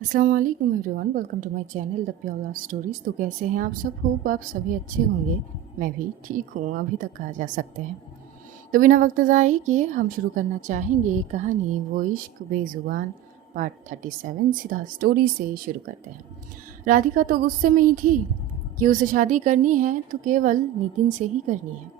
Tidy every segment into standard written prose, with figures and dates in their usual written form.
अस्सलाम वालेकुम everyone, welcome to my channel the pure love stories. तो कैसे हैं आप सब? होप आप सभी अच्छे होंगे। मैं भी ठीक हूँ, अभी तक कहा जा सकते हैं। तो बिना वक्त ज़ाया किए हम शुरू करना चाहेंगे कहानी वो इश्क बेज़ुबान पार्ट 37। सीधा स्टोरी से शुरू करते हैं। राधिका तो गुस्से में ही थी कि उसे शादी करनी है तो केवल नितिन से ही करनी है।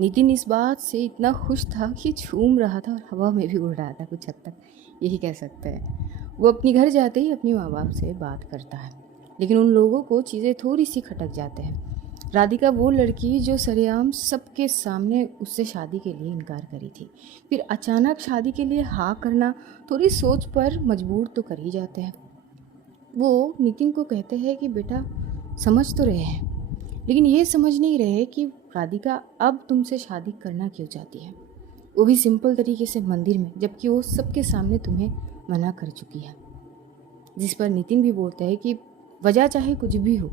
नितिन इस बात से इतना खुश था कि झूम रहा था और हवा में भी उड़ रहा था, कुछ हद तक यही कह सकते हैं। वो अपने घर जाते ही अपने माँ बाप से बात करता है, लेकिन उन लोगों को चीज़ें थोड़ी सी खटक जाते हैं। राधिका वो लड़की जो सरेआम सबके सामने उससे शादी के लिए इनकार करी थी, फिर अचानक शादी के लिए हाँ करना थोड़ी सोच पर मजबूर तो कर ही जाते हैं। वो नितिन को कहते हैं कि बेटा समझ तो रहे हैं, लेकिन ये समझ नहीं रहे कि राधिका अब तुमसे शादी करना क्यों चाहती है, वो भी सिंपल तरीके से मंदिर में, जबकि वो सबके सामने तुम्हें मना कर चुकी है। जिस पर नितिन भी बोलता है कि वजह चाहे कुछ भी हो,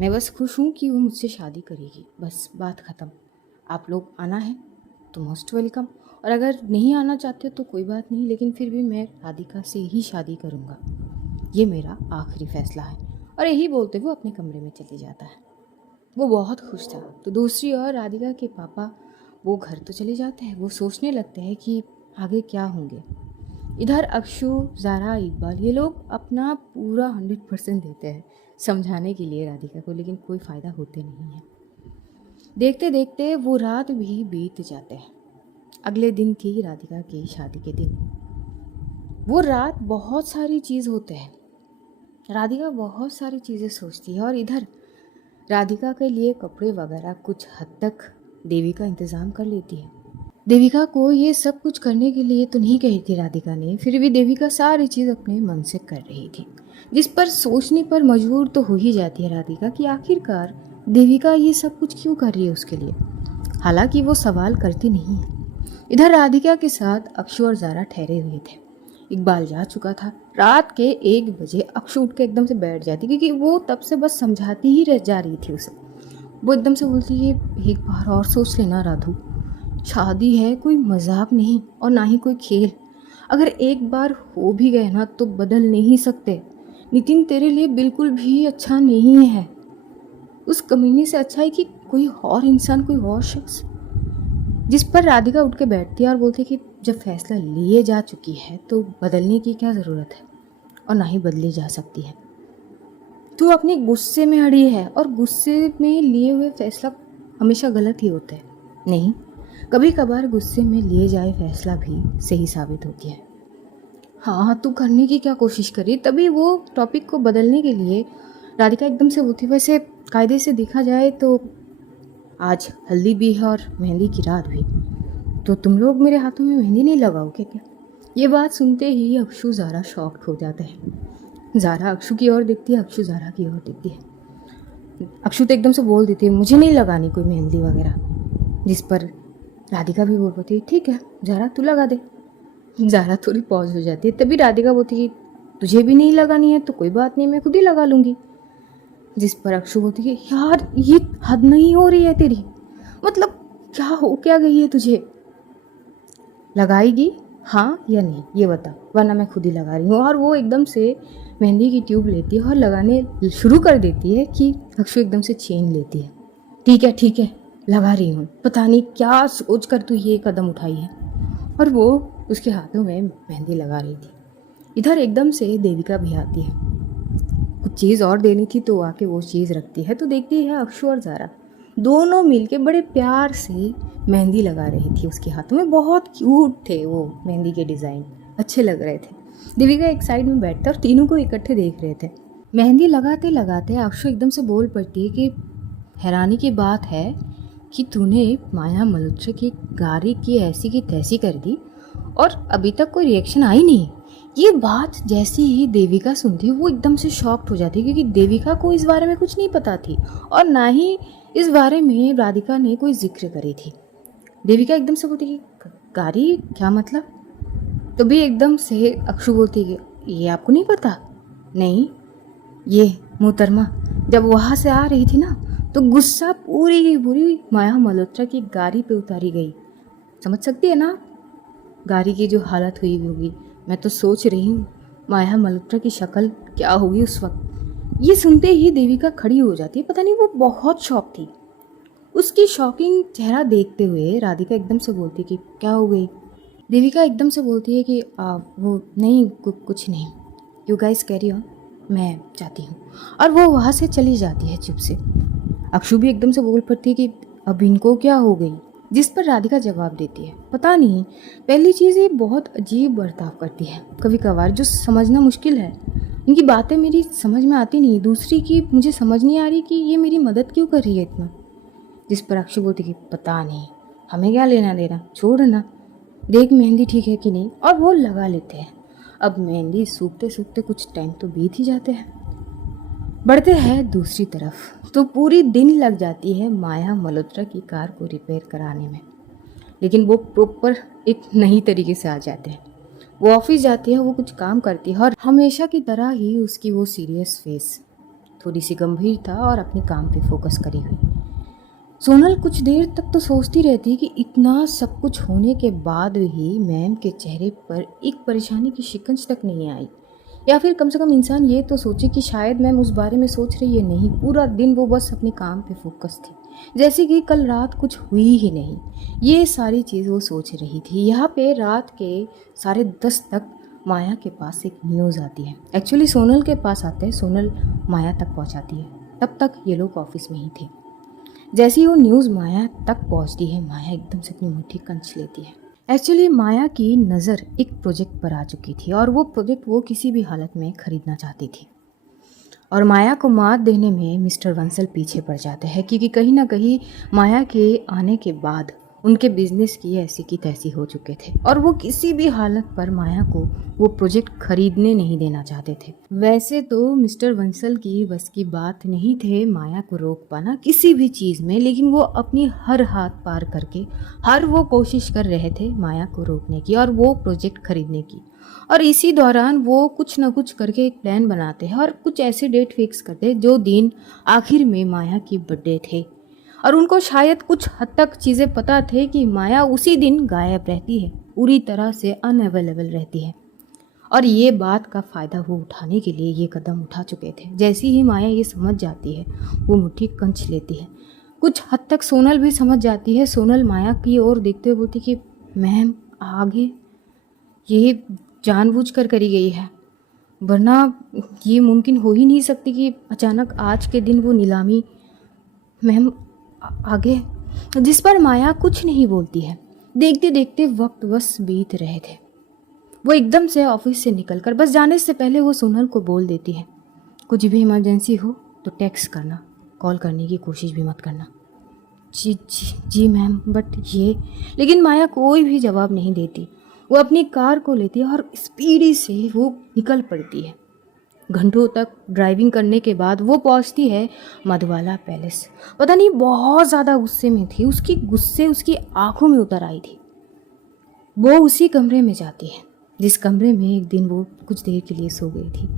मैं बस खुश हूँ कि वो मुझसे शादी करेगी, बस बात ख़त्म। आप लोग आना है तो मोस्ट वेलकम, और अगर नहीं आना चाहते तो कोई बात नहीं, लेकिन फिर भी मैं राधिका से ही शादी करूँगा, ये मेरा आखिरी फैसला है। और यही बोलते वो अपने कमरे में चले जाता है। वो बहुत खुश था। तो दूसरी ओर राधिका के पापा वो घर तो चले जाते हैं, वो सोचने लगते हैं कि आगे क्या होंगे। इधर अक्षु, ज़ारा, इकबाल ये लोग अपना पूरा 100% देते हैं समझाने के लिए राधिका को, लेकिन कोई फ़ायदा होते नहीं है। देखते देखते वो रात भी बीत जाते हैं। अगले दिन की राधिका की शादी के दिन वो रात बहुत सारी चीज़ होते हैं। राधिका बहुत सारी चीज़ें सोचती है और इधर राधिका के लिए कपड़े वगैरह कुछ हद तक देविका इंतज़ाम कर लेती है। देविका को ये सब कुछ करने के लिए तो नहीं कही थी राधिका ने, फिर भी देविका सारी चीज़ अपने मन से कर रही थी, जिस पर सोचने पर मजबूर तो हो ही जाती है राधिका कि आखिरकार देविका ये सब कुछ क्यों कर रही है उसके लिए। हालांकि वो सवाल करती नहीं है। इधर राधिका के साथ अक्षु और ज़ारा ठहरे हुए थे। इकबाल जा चुका था। रात के 1 बजे अक्षु उठ के एकदम से बैठ जाती, क्योंकि वो तब से बस समझाती ही रह जा रही थी उसे। वो एकदम से बोलती है, एक बार और सोच लेना राधू, शादी है कोई मजाक नहीं और ना ही कोई खेल। अगर एक बार हो भी गए ना तो बदल नहीं सकते। नितिन तेरे लिए बिल्कुल भी अच्छा नहीं है। उस कमीने से अच्छा है कि कोई और इंसान, कोई और शख्स। जिस पर राधिका उठ के बैठती है और बोलती है कि जब फैसला लिए जा चुकी है तो बदलने की क्या ज़रूरत है, और ना ही बदली जा सकती है। तू अपने गुस्से में अड़ी है और गुस्से में लिए हुए फैसला हमेशा गलत ही होता है। नहीं, कभी कभार गुस्से में लिए जाए फैसला भी सही साबित होती है। हाँ, तू करने की क्या कोशिश करी? तभी वो टॉपिक को बदलने के लिए राधिका एकदम से बोलती, वैसे कायदे से देखा जाए तो आज हल्दी भी है और मेहंदी की रात भी, तो तुम लोग मेरे हाथों में मेहंदी नहीं लगाओगे क्या? ये बात सुनते ही अक्षु ज़ारा शॉक्ड हो जाते हैं। ज़ारा अक्षु की ओर देखती है, अक्षु ज़ारा की ओर देखती है। अक्षु तो एकदम से बोल देती है, मुझे नहीं लगानी कोई मेहंदी वगैरह। जिस पर राधिका भी बोल पाती है, ठीक है ज़ारा तू लगा दे। ज़ारा थोड़ी पॉज हो जाती है, तभी राधिका बोलती है, तुझे भी नहीं लगानी है तो कोई बात नहीं, मैं खुद ही लगा लूँगी। जिस पर अक्षु बोलती है, यार ये हद नहीं हो रही है तेरी, मतलब क्या हो क्या गई है तुझे? लगाएगी हाँ या नहीं ये बता, वरना मैं खुद ही लगा रही हूँ। और वो एकदम से मेहंदी की ट्यूब लेती है और लगाने शुरू कर देती है कि अक्षु एकदम से छीन लेती है। ठीक है लगा रही हूँ, पता नहीं क्या सोच कर तू ये कदम उठाई है। और वो उसके हाथों में मेहंदी लगा रही थी। इधर एकदम से देविका भी आती है, कुछ चीज़ और देनी थी तो आके वो चीज़ रखती है, तो देखती है अक्षु और ज़ारा दोनों मिलके बड़े प्यार से मेहंदी लगा रही थी उसके हाथों में। बहुत क्यूट थे वो मेहंदी के डिज़ाइन, अच्छे लग रहे थे। देविका एक साइड में बैठते और तीनों को इकट्ठे देख रहे थे। मेहंदी लगाते लगाते अक्षु एकदम से बोल पड़ती है कि हैरानी की बात है कि तूने माया मल्होत्रा की गाड़ी की ऐसी की तैसी कर दी और अभी तक कोई रिएक्शन आई नहीं। ये बात जैसी ही देविका सुनती है वो एकदम से शॉक्ड हो जाती है, क्योंकि देविका को इस बारे में कुछ नहीं पता थी और ना ही इस बारे में राधिका ने कोई जिक्र करी थी। देविका एकदम से बोलती है, गाड़ी क्या मतलब? तो भी एकदम से अक्षु बोलती है, ये आपको नहीं पता? नहीं, ये मोहतरमा जब वहाँ से आ रही थी ना तो गुस्सा पूरी की पूरी माया मल्होत्रा की गाड़ी पे उतारी गई। समझ सकती है ना गाड़ी की जो हालत हुई होगी? मैं तो सोच रही हूँ माया मल्होत्रा की शक्ल क्या होगी उस वक्त। ये सुनते ही देविका खड़ी हो जाती है। पता नहीं वो बहुत शॉक थी। उसकी शॉकिंग चेहरा देखते हुए राधिका एकदम से बोलती कि क्या हो गई। देविका एकदम से बोलती है कि वो नहीं कुछ नहीं, यू गाइस कैरी ऑन, मैं जाती हूँ। और वो वहाँ से चली जाती है चुप से। अक्षु भी एकदम से बोल पड़ती है कि अब इनको क्या हो गई, जिस पर राधिका जवाब देती है पता नहीं, पहली चीज़ ये बहुत अजीब बर्ताव करती है कभी कभार जो समझना मुश्किल है। इनकी बातें मेरी समझ में आती नहीं। दूसरी की मुझे समझ नहीं आ रही कि ये मेरी मदद क्यों कर रही है इतना। जिस पर अक्षु बोलती कि पता नहीं, हमें क्या लेना देना, छोड़ ना, देख मेहंदी ठीक है कि नहीं। और वो लगा लेते हैं। अब मेहंदी सूखते सूखते कुछ टाइम तो बीत ही जाते हैं। बढ़ते हैं दूसरी तरफ तो पूरी दिन लग जाती है माया मल्होत्रा की कार को रिपेयर कराने में। लेकिन वो प्रॉपर एक नई तरीके से आ जाते हैं। वो ऑफिस जाती है, वो कुछ काम करती है और हमेशा की तरह ही उसकी वो सीरियस फेस थोड़ी सी गंभीर था और अपने काम पे फोकस करी हुई। सोनल कुछ देर तक तो सोचती रहती कि इतना सब कुछ होने के बाद भी मैम के चेहरे पर एक परेशानी की शिकंज तक नहीं आई, या फिर कम से कम इंसान ये तो सोचे कि शायद मैम उस बारे में सोच रही है। नहीं, पूरा दिन वो बस अपने काम पे फोकस थी, जैसे कि कल रात कुछ हुई ही नहीं। ये सारी चीज़ वो सोच रही थी। यहाँ पे रात के 10:30 तक माया के पास एक न्यूज़ आती है। एक्चुअली सोनल के पास आते हैं, सोनल माया तक पहुँचाती है। तब तक ये लोग ऑफिस में ही थे। जैसे ही वो न्यूज़ माया तक पहुंचती है, माया एकदम से अपनी मुट्ठी कंच लेती है। एक्चुअली माया की नज़र एक प्रोजेक्ट पर आ चुकी थी और वो प्रोजेक्ट वो किसी भी हालत में खरीदना चाहती थी। और माया को मात देने में मिस्टर बंसल पीछे पड़ जाते हैं, क्योंकि कहीं ना कहीं माया के आने के बाद उनके बिजनेस की ऐसी की तैसी हो चुके थे और वो किसी भी हालत पर माया को वो प्रोजेक्ट खरीदने नहीं देना चाहते थे। वैसे तो मिस्टर बंसल की बस की बात नहीं थे माया को रोक पाना किसी भी चीज़ में, लेकिन वो अपनी हर हाथ पार करके हर वो कोशिश कर रहे थे माया को रोकने की और वो प्रोजेक्ट खरीदने की। और इसी दौरान वो कुछ ना कुछ करके एक प्लान बनाते हैं और कुछ ऐसे डेट फिक्स करते हैं जो दिन आखिर में माया की बर्थडे थे। और उनको शायद कुछ हद तक चीज़ें पता थे कि माया उसी दिन गायब रहती है, पूरी तरह से अनअवेलेबल रहती है। और ये बात का फ़ायदा वो उठाने के लिए ये कदम उठा चुके थे। जैसे ही माया ये समझ जाती है, वो मुट्ठी कंच लेती है। कुछ हद तक सोनल भी समझ जाती है। सोनल माया की ओर देखते हुए बोलती कि मैम आगे ये जानबूझकर करी गई है, वरना ये मुमकिन हो ही नहीं सकती कि अचानक आज के दिन वो नीलामी। मैम आगे। जिस पर माया कुछ नहीं बोलती है। देखते देखते वक्त बस बीत रहे थे। वो एकदम से ऑफिस से निकलकर बस जाने से पहले वो सोनल को बोल देती है, कुछ भी इमरजेंसी हो तो टेक्स्ट करना, कॉल करने की कोशिश भी मत करना। जी जी जी मैम, बट ये। लेकिन माया कोई भी जवाब नहीं देती। वो अपनी कार को लेती है और स्पीडी से वो निकल पड़ती है। घंटों तक ड्राइविंग करने के बाद वो पहुंचती है मधुबाला पैलेस। पता नहीं बहुत ज़्यादा गुस्से में थी। उसकी गुस्से उसकी आंखों में उतर आई थी। वो उसी कमरे में जाती है जिस कमरे में एक दिन वो कुछ देर के लिए सो गई थी।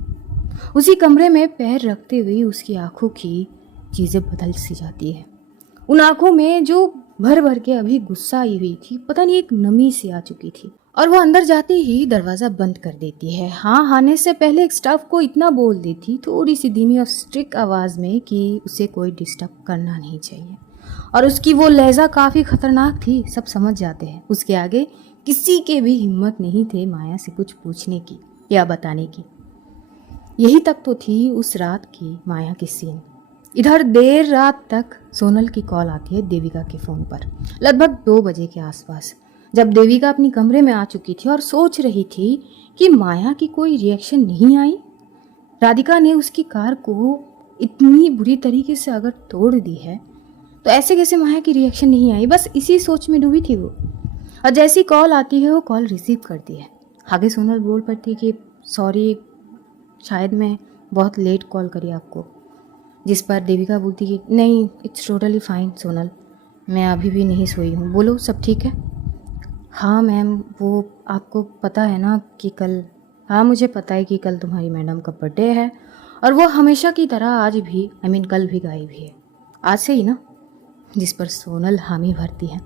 उसी कमरे में पैर रखते हुए उसकी आंखों की चीज़ें बदल सी जाती है। उन आंखों में जो भर भर के अभी गुस्सा आई हुई थी, पता नहीं एक नमी सी आ चुकी थी। और वो अंदर जाते ही दरवाज़ा बंद कर देती है। हाँ, आने से पहले एक स्टाफ को इतना बोल देती थोड़ी सी धीमी और स्ट्रिक्ट आवाज़ में कि उसे कोई डिस्टर्ब करना नहीं चाहिए। और उसकी वो लहजा काफ़ी खतरनाक थी, सब समझ जाते हैं। उसके आगे किसी के भी हिम्मत नहीं थे माया से कुछ पूछने की या बताने की। यही तक तो थी उस रात की माया की सीन। इधर देर रात तक सोनल की कॉल आती है देविका के फ़ोन पर, लगभग 2 बजे के आसपास, जब देविका अपनी कमरे में आ चुकी थी और सोच रही थी कि माया की कोई रिएक्शन नहीं आई। राधिका ने उसकी कार को इतनी बुरी तरीके से अगर तोड़ दी है तो ऐसे कैसे माया की रिएक्शन नहीं आई। बस इसी सोच में डूबी थी वो। और जैसी कॉल आती है वो कॉल रिसीव करती है। आगे सोनल बोल पड़ती कि सॉरी, शायद मैं बहुत लेट कॉल करी आपको। जिस पर देविका बोलती कि नहीं, इट्स टोटली फाइन सोनल, मैं अभी भी नहीं सोई हूँ, बोलो सब ठीक है। हाँ मैम, वो आपको पता है ना कि कल, हाँ मुझे पता है कि कल तुम्हारी मैडम का बर्थडे है और वो हमेशा की तरह आज भी, कल भी गायब है, आज से ही ना। जिस पर सोनल हामी भरती है।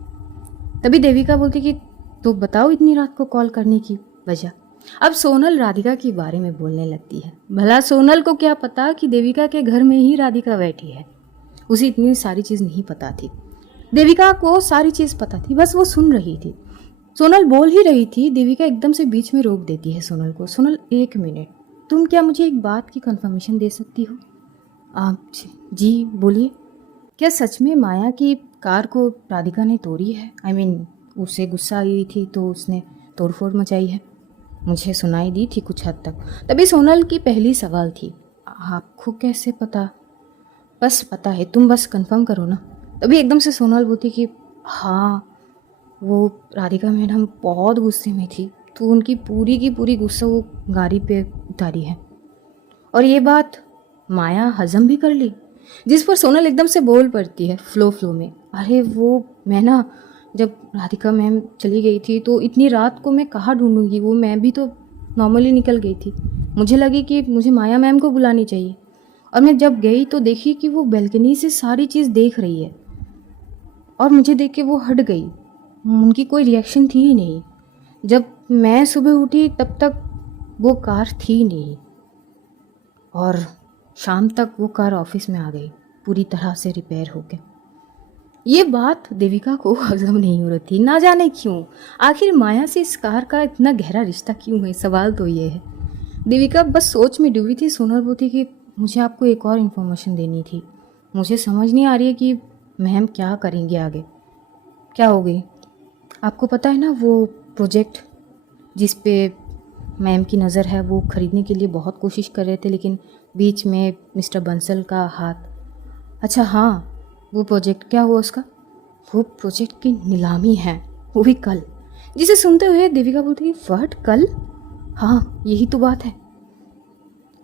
तभी देविका बोलती कि तो बताओ इतनी रात को कॉल करने की वजह। अब सोनल राधिका के बारे में बोलने लगती है। भला सोनल को क्या पता कि देविका के घर में ही राधिका बैठी है। उसे इतनी सारी चीज़ नहीं पता थी। देविका को सारी चीज़ पता थी, बस वो सुन रही थी। सोनल बोल ही रही थी, देविका एकदम से बीच में रोक देती है सोनल को। सोनल, 1 मिनट, तुम क्या मुझे एक बात की कंफर्मेशन दे सकती हो? आप जी बोलिए। क्या सच में माया की कार को राधिका ने तोड़ी है? उसे गुस्सा आई थी तो उसने तोड़फोड़ मचाई है। मुझे सुनाई दी थी कुछ हद तक। तभी सोनल की पहली सवाल थी, आपको कैसे पता? बस पता है, तुम बस कंफर्म करो ना। तभी एकदम से सोनल बोलती कि हाँ, वो राधिका मैडम बहुत गुस्से में थी, तो उनकी पूरी की पूरी गुस्सा वो गाड़ी पे उतारी है। और ये बात माया हजम भी कर ली। जिस पर सोनल एकदम से बोल पड़ती है फ्लो में, अरे वो मैं ना, जब राधिका मैम चली गई थी तो इतनी रात को मैं कहाँ ढूंढूंगी, वो मैं भी तो नॉर्मली निकल गई थी। मुझे लगी कि मुझे माया मैम को बुलानी चाहिए, और मैं जब गई तो देखी कि वो बैल्कनी से सारी चीज़ देख रही है, और मुझे देख के वो हट गई। उनकी कोई रिएक्शन थी ही नहीं। जब मैं सुबह उठी तब तक वो कार थी नहीं, और शाम तक वो कार ऑफिस में आ गई पूरी तरह से रिपेयर होके। ये बात देविका को हजम नहीं हो रही थी, ना जाने क्यों। आखिर माया से इस कार का इतना गहरा रिश्ता क्यों है? सवाल तो ये है। देविका बस सोच में डूबी थी। सोनल बोलती कि मुझे आपको एक और इन्फॉर्मेशन देनी थी। मुझे समझ नहीं आ रही है कि मैम क्या करेंगे आगे। क्या हो गई? आपको पता है ना वो प्रोजेक्ट जिस पे मैम की नज़र है, वो ख़रीदने के लिए बहुत कोशिश कर रहे थे, लेकिन बीच में मिस्टर बंसल का हाथ। अच्छा हाँ, वो प्रोजेक्ट क्या हुआ उसका? वो प्रोजेक्ट की नीलामी है, वो भी कल। जिसे सुनते हुए देविका बोलती है, व्हाट, कल? हाँ, यही तो बात है।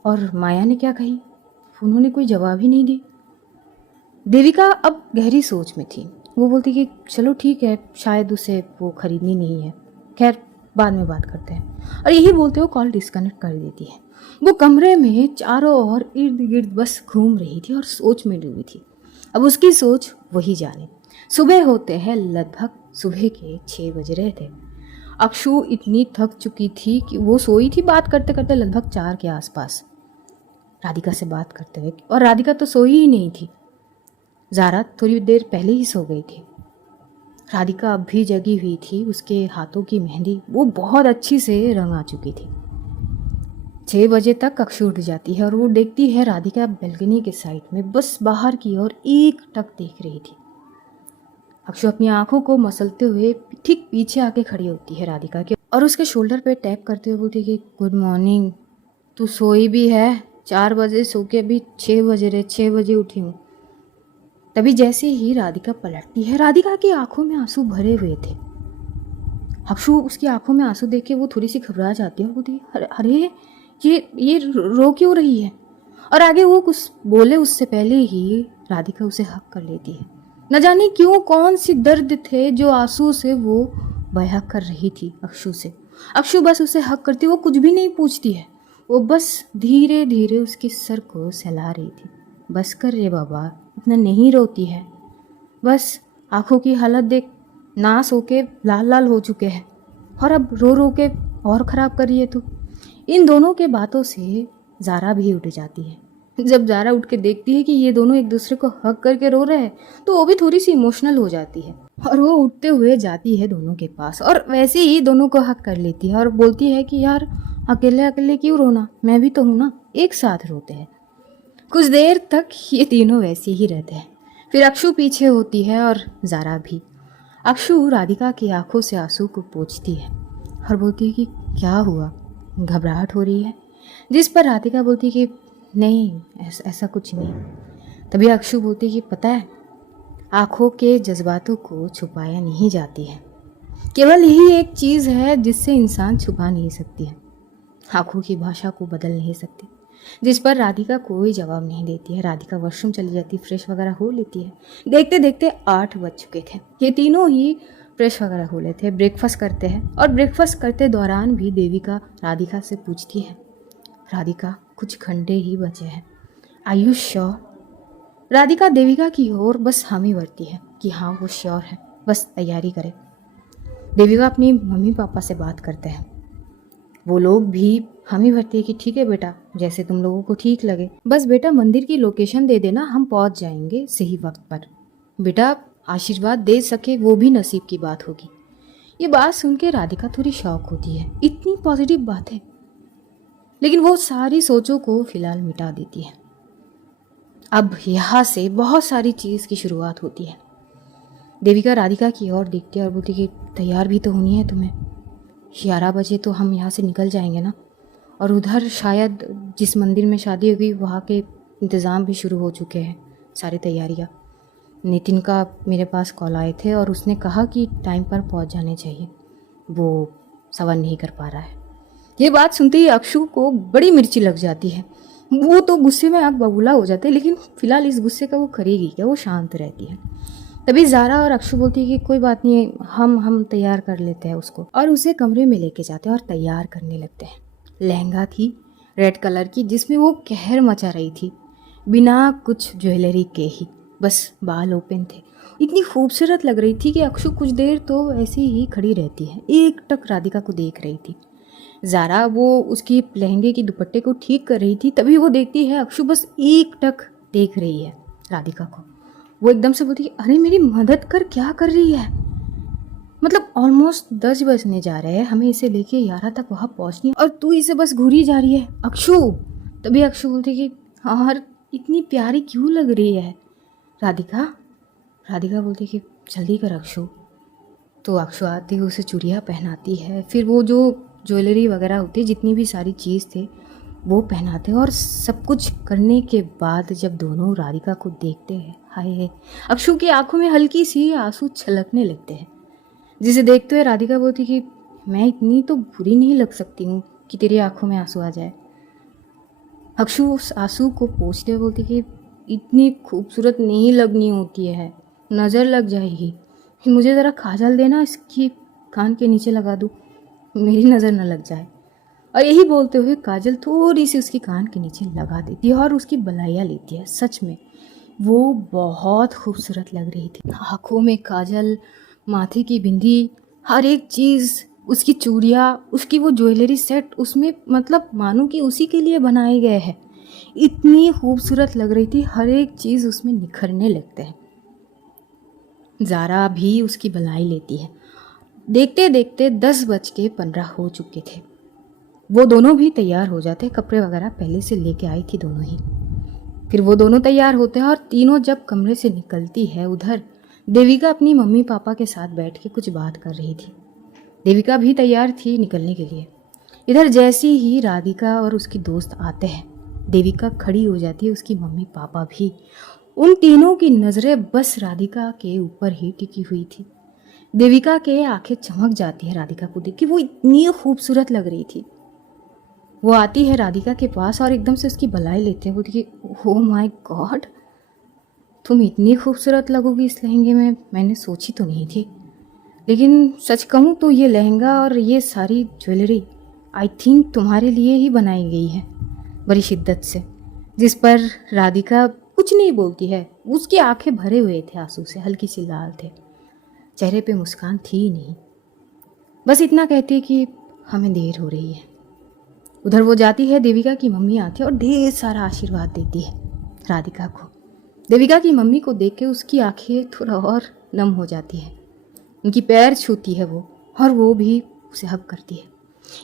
और माया ने क्या कही? उन्होंने कोई जवाब ही नहीं दी। देविका अब गहरी सोच में थी। वो बोलती कि चलो ठीक है, शायद उसे वो खरीदनी नहीं है, खैर बाद में बात करते हैं। और यही बोलते हुए कॉल डिस्कनेक्ट कर देती है। वो कमरे में चारों ओर इर्द गिर्द बस घूम रही थी और सोच में डूबी थी। अब उसकी सोच वही जाने। सुबह होते हैं, लगभग सुबह के 6 बज रहे थे। अक्षु इतनी थक चुकी थी कि वो सोई थी बात करते करते लगभग 4 के आसपास, राधिका से बात करते हुए। और राधिका तो सोई ही नहीं थी, ज़ारा थोड़ी देर पहले ही सो गई थी। राधिका अब भी जगी हुई थी। उसके हाथों की मेहंदी वो बहुत अच्छी से रंग आ चुकी थी। 6 बजे तक अक्षु उठ जाती है और वो देखती है राधिका बैल्कनी के साइड में बस बाहर की ओर एक टक देख रही थी। अक्षु अपनी आंखों को मसलते हुए ठीक पीछे आके खड़ी होती है राधिका के, और उसके शोल्डर पे टैप करते हुए बोलती है कि गुड मॉर्निंग, तू सोई भी है? 4 बजे सो के अभी 6 बजे रहे, 6 बजे उठी हूँ। तभी जैसे ही राधिका पलटती है, राधिका की आंखों में आंसू भरे हुए थे। अक्षु उसकी आंखों में आंसू देख के वो थोड़ी सी घबरा जाती है। वो बोलती है, अरे ये रो क्यों रही है? और आगे वो कुछ बोले उससे पहले ही राधिका उसे हक कर लेती है। न जाने क्यों, कौन सी दर्द थे जो आंसू से वो बयां कर रही थी अक्षु से। अक्षु बस उसे हक करती, वो कुछ भी नहीं पूछती है। वो बस धीरे धीरे उसके सर को सहला रही थी। बस कर रे बाबा, इतना नहीं रोती है। बस आंखों की हालत देख, नास होके लाल लाल हो चुके हैं, और अब रो रो के और ख़राब कर रही है तू। इन दोनों के बातों से ज़ारा भी उठ जाती है। जब ज़ारा उठ के देखती है कि ये दोनों एक दूसरे को हक करके रो रहे हैं, तो वो भी थोड़ी सी इमोशनल हो जाती है, और वो उठते हुए जाती है दोनों के पास, और वैसे ही दोनों को हक कर लेती है और बोलती है कि यार अकेले अकेले क्यों रोना, मैं भी तो हूँ ना, एक साथ रोते हैं। कुछ देर तक ये तीनों वैसे ही रहते हैं। फिर अक्षु पीछे होती है और ज़ारा भी। अक्षु राधिका की आंखों से आंसू को पोंछती है और बोलती है कि क्या हुआ, घबराहट हो रही है? जिस पर राधिका बोलती है कि नहीं, ऐसा कुछ नहीं। तभी अक्षु बोलती है कि पता है, आँखों के जज्बातों को छुपाया नहीं जाती है, केवल यही एक चीज़ है जिससे इंसान छुपा नहीं सकती है, आँखों की भाषा को बदल नहीं सकती। जिस पर राधिका कोई जवाब नहीं देती है। राधिका वॉशरूम चली जाती, फ्रेश वगैरह हो लेती है। देखते देखते 8 बज चुके थे। ये तीनों ही फ्रेश वगैरह हो लेते हैं, ब्रेकफास्ट करते हैं, और ब्रेकफास्ट करते दौरान भी देविका राधिका से पूछती है, राधिका कुछ घंटे ही बचे हैं, are you sure? Radhika Devika की ओर बस हामी भरती है कि हाँ वो श्योर है, बस तैयारी करे। देविका अपनी मम्मी पापा से बात करते हैं। वो लोग भी हम ही भरते हैं कि ठीक है बेटा, जैसे तुम लोगों को ठीक लगे, बस बेटा मंदिर की लोकेशन दे देना, हम पहुंच जाएंगे सही वक्त पर। बेटा आशीर्वाद दे सके वो भी नसीब की बात होगी। ये बात सुन के राधिका थोड़ी शॉक होती है, इतनी पॉजिटिव बात है, लेकिन वो सारी सोचों को फिलहाल मिटा देती है। अब यहाँ से बहुत सारी चीज़ की शुरुआत होती है। देविका राधिका की ओर देखती है और बोलती कि तैयार भी तो होनी है तुम्हें, 11 बजे तो हम यहाँ से निकल जाएंगे ना, और उधर शायद जिस मंदिर में शादी होगी वहाँ के इंतज़ाम भी शुरू हो चुके हैं, सारी तैयारियाँ। नितिन का मेरे पास कॉल आए थे और उसने कहा कि टाइम पर पहुँच जाने चाहिए, वो सवाल नहीं कर पा रहा है। ये बात सुनते ही अक्षु को बड़ी मिर्ची लग जाती है। वो तो गुस्से में आग बबूला हो जाते हैं, लेकिन फिलहाल इस गुस्से का वो करेगी क्या, वो शांत रहती है। तभी ज़ारा और अक्षु बोलती है कि कोई बात नहीं, हम तैयार कर लेते हैं उसको, और उसे कमरे में लेके जाते हैं और तैयार करने लगते हैं। लहंगा थी रेड कलर की जिसमें वो कहर मचा रही थी, बिना कुछ ज्वेलरी के ही, बस बाल ओपन थे। इतनी खूबसूरत लग रही थी कि अक्षु कुछ देर तो ऐसे ही खड़ी रहती है, एक टक राधिका को देख रही थी। ज़ारा वो उसकी लहंगे की दुपट्टे को ठीक कर रही थी, तभी वो देखती है अक्षु बस एक टक देख रही है राधिका को। वो एकदम से बोलती है, अरे मेरी मदद कर, क्या कर रही है? मतलब ऑलमोस्ट 10 बजने जा रहे हैं, हमें इसे लेके 11 तक वहाँ पहुँचनी है और तू इसे बस घूरी जा रही है अक्षु। तभी अक्षु बोलती कि हाँ, इतनी प्यारी क्यों लग रही है राधिका। राधिका बोलती कि जल्दी कर अक्षु। तो अक्षु आती है, उसे चूड़ियाँ पहनाती है, फिर वो जो ज्वेलरी वगैरह होती है, जितनी भी सारी चीज़ थे वो पहनाते हैं। और सब कुछ करने के बाद जब दोनों राधिका को देखते हैं, हाय, अक्षु की आंखों में हल्की सी आंसू छलकने लगते हैं, जिसे देखते हुए राधिका बोलती कि मैं इतनी तो बुरी नहीं लग सकती हूँ कि तेरी आंखों में आंसू आ जाए। अक्षु उस आंसू को पोंछते हुए बोलती कि इतनी खूबसूरत नहीं लगनी होती है, नज़र लग जाएगी, मुझे ज़रा काजल देना, इसकी कान के नीचे लगा दूँ, मेरी नज़र न लग जाए। और यही बोलते हुए काजल थोड़ी सी उसकी कान के नीचे लगा देती है और उसकी बलाइयाँ लेती है। सच में वो बहुत खूबसूरत लग रही थी, आँखों में काजल, माथे की बिंदी, हर एक चीज़, उसकी चूड़ियाँ, उसकी वो ज्वेलरी सेट, उसमें मतलब मानो कि उसी के लिए बनाए गए हैं। इतनी खूबसूरत लग रही थी, हर एक चीज़ उसमें निखरने लगते हैं। ज़ारा भी उसकी बलाई लेती है। देखते देखते 10:15 हो चुके थे। वो दोनों भी तैयार हो जाते, कपड़े वगैरह पहले से लेके आई थी दोनों ही। फिर वो दोनों तैयार होते हैं और तीनों जब कमरे से निकलती है, उधर देविका अपनी मम्मी पापा के साथ बैठ के कुछ बात कर रही थी। देविका भी तैयार थी निकलने के लिए। इधर जैसी ही राधिका और उसकी दोस्त आते हैं, देविका खड़ी हो जाती है, उसकी मम्मी पापा भी। उन तीनों की नज़रें बस राधिका के ऊपर ही टिकी हुई थी। देविका के आंखें चमक जाती है राधिका को देख के, वो इतनी खूबसूरत लग रही थी। वो आती है राधिका के पास और एकदम से उसकी बलाई लेते हैं, बोलती कि ओह माय गॉड, तुम इतनी खूबसूरत लगोगी इस लहंगे में, मैंने सोची तो नहीं थी। लेकिन सच कहूँ तो ये लहंगा और ये सारी ज्वेलरी आई थिंक तुम्हारे लिए ही बनाई गई है, बड़ी शिद्दत से। जिस पर राधिका कुछ नहीं बोलती है, उसकी आंखें भरे हुए थे आंसू से, हल्की सी लाल थे, चेहरे पे मुस्कान थी ही नहीं। बस इतना कहती है कि हमें देर हो रही है। उधर वो जाती है, देविका की मम्मी आती है और ढेर सारा आशीर्वाद देती है राधिका को। देविका की मम्मी को देख के उसकी आंखें थोड़ा और नम हो जाती है, उनकी पैर छूती है वो, और वो भी उसे हक करती है।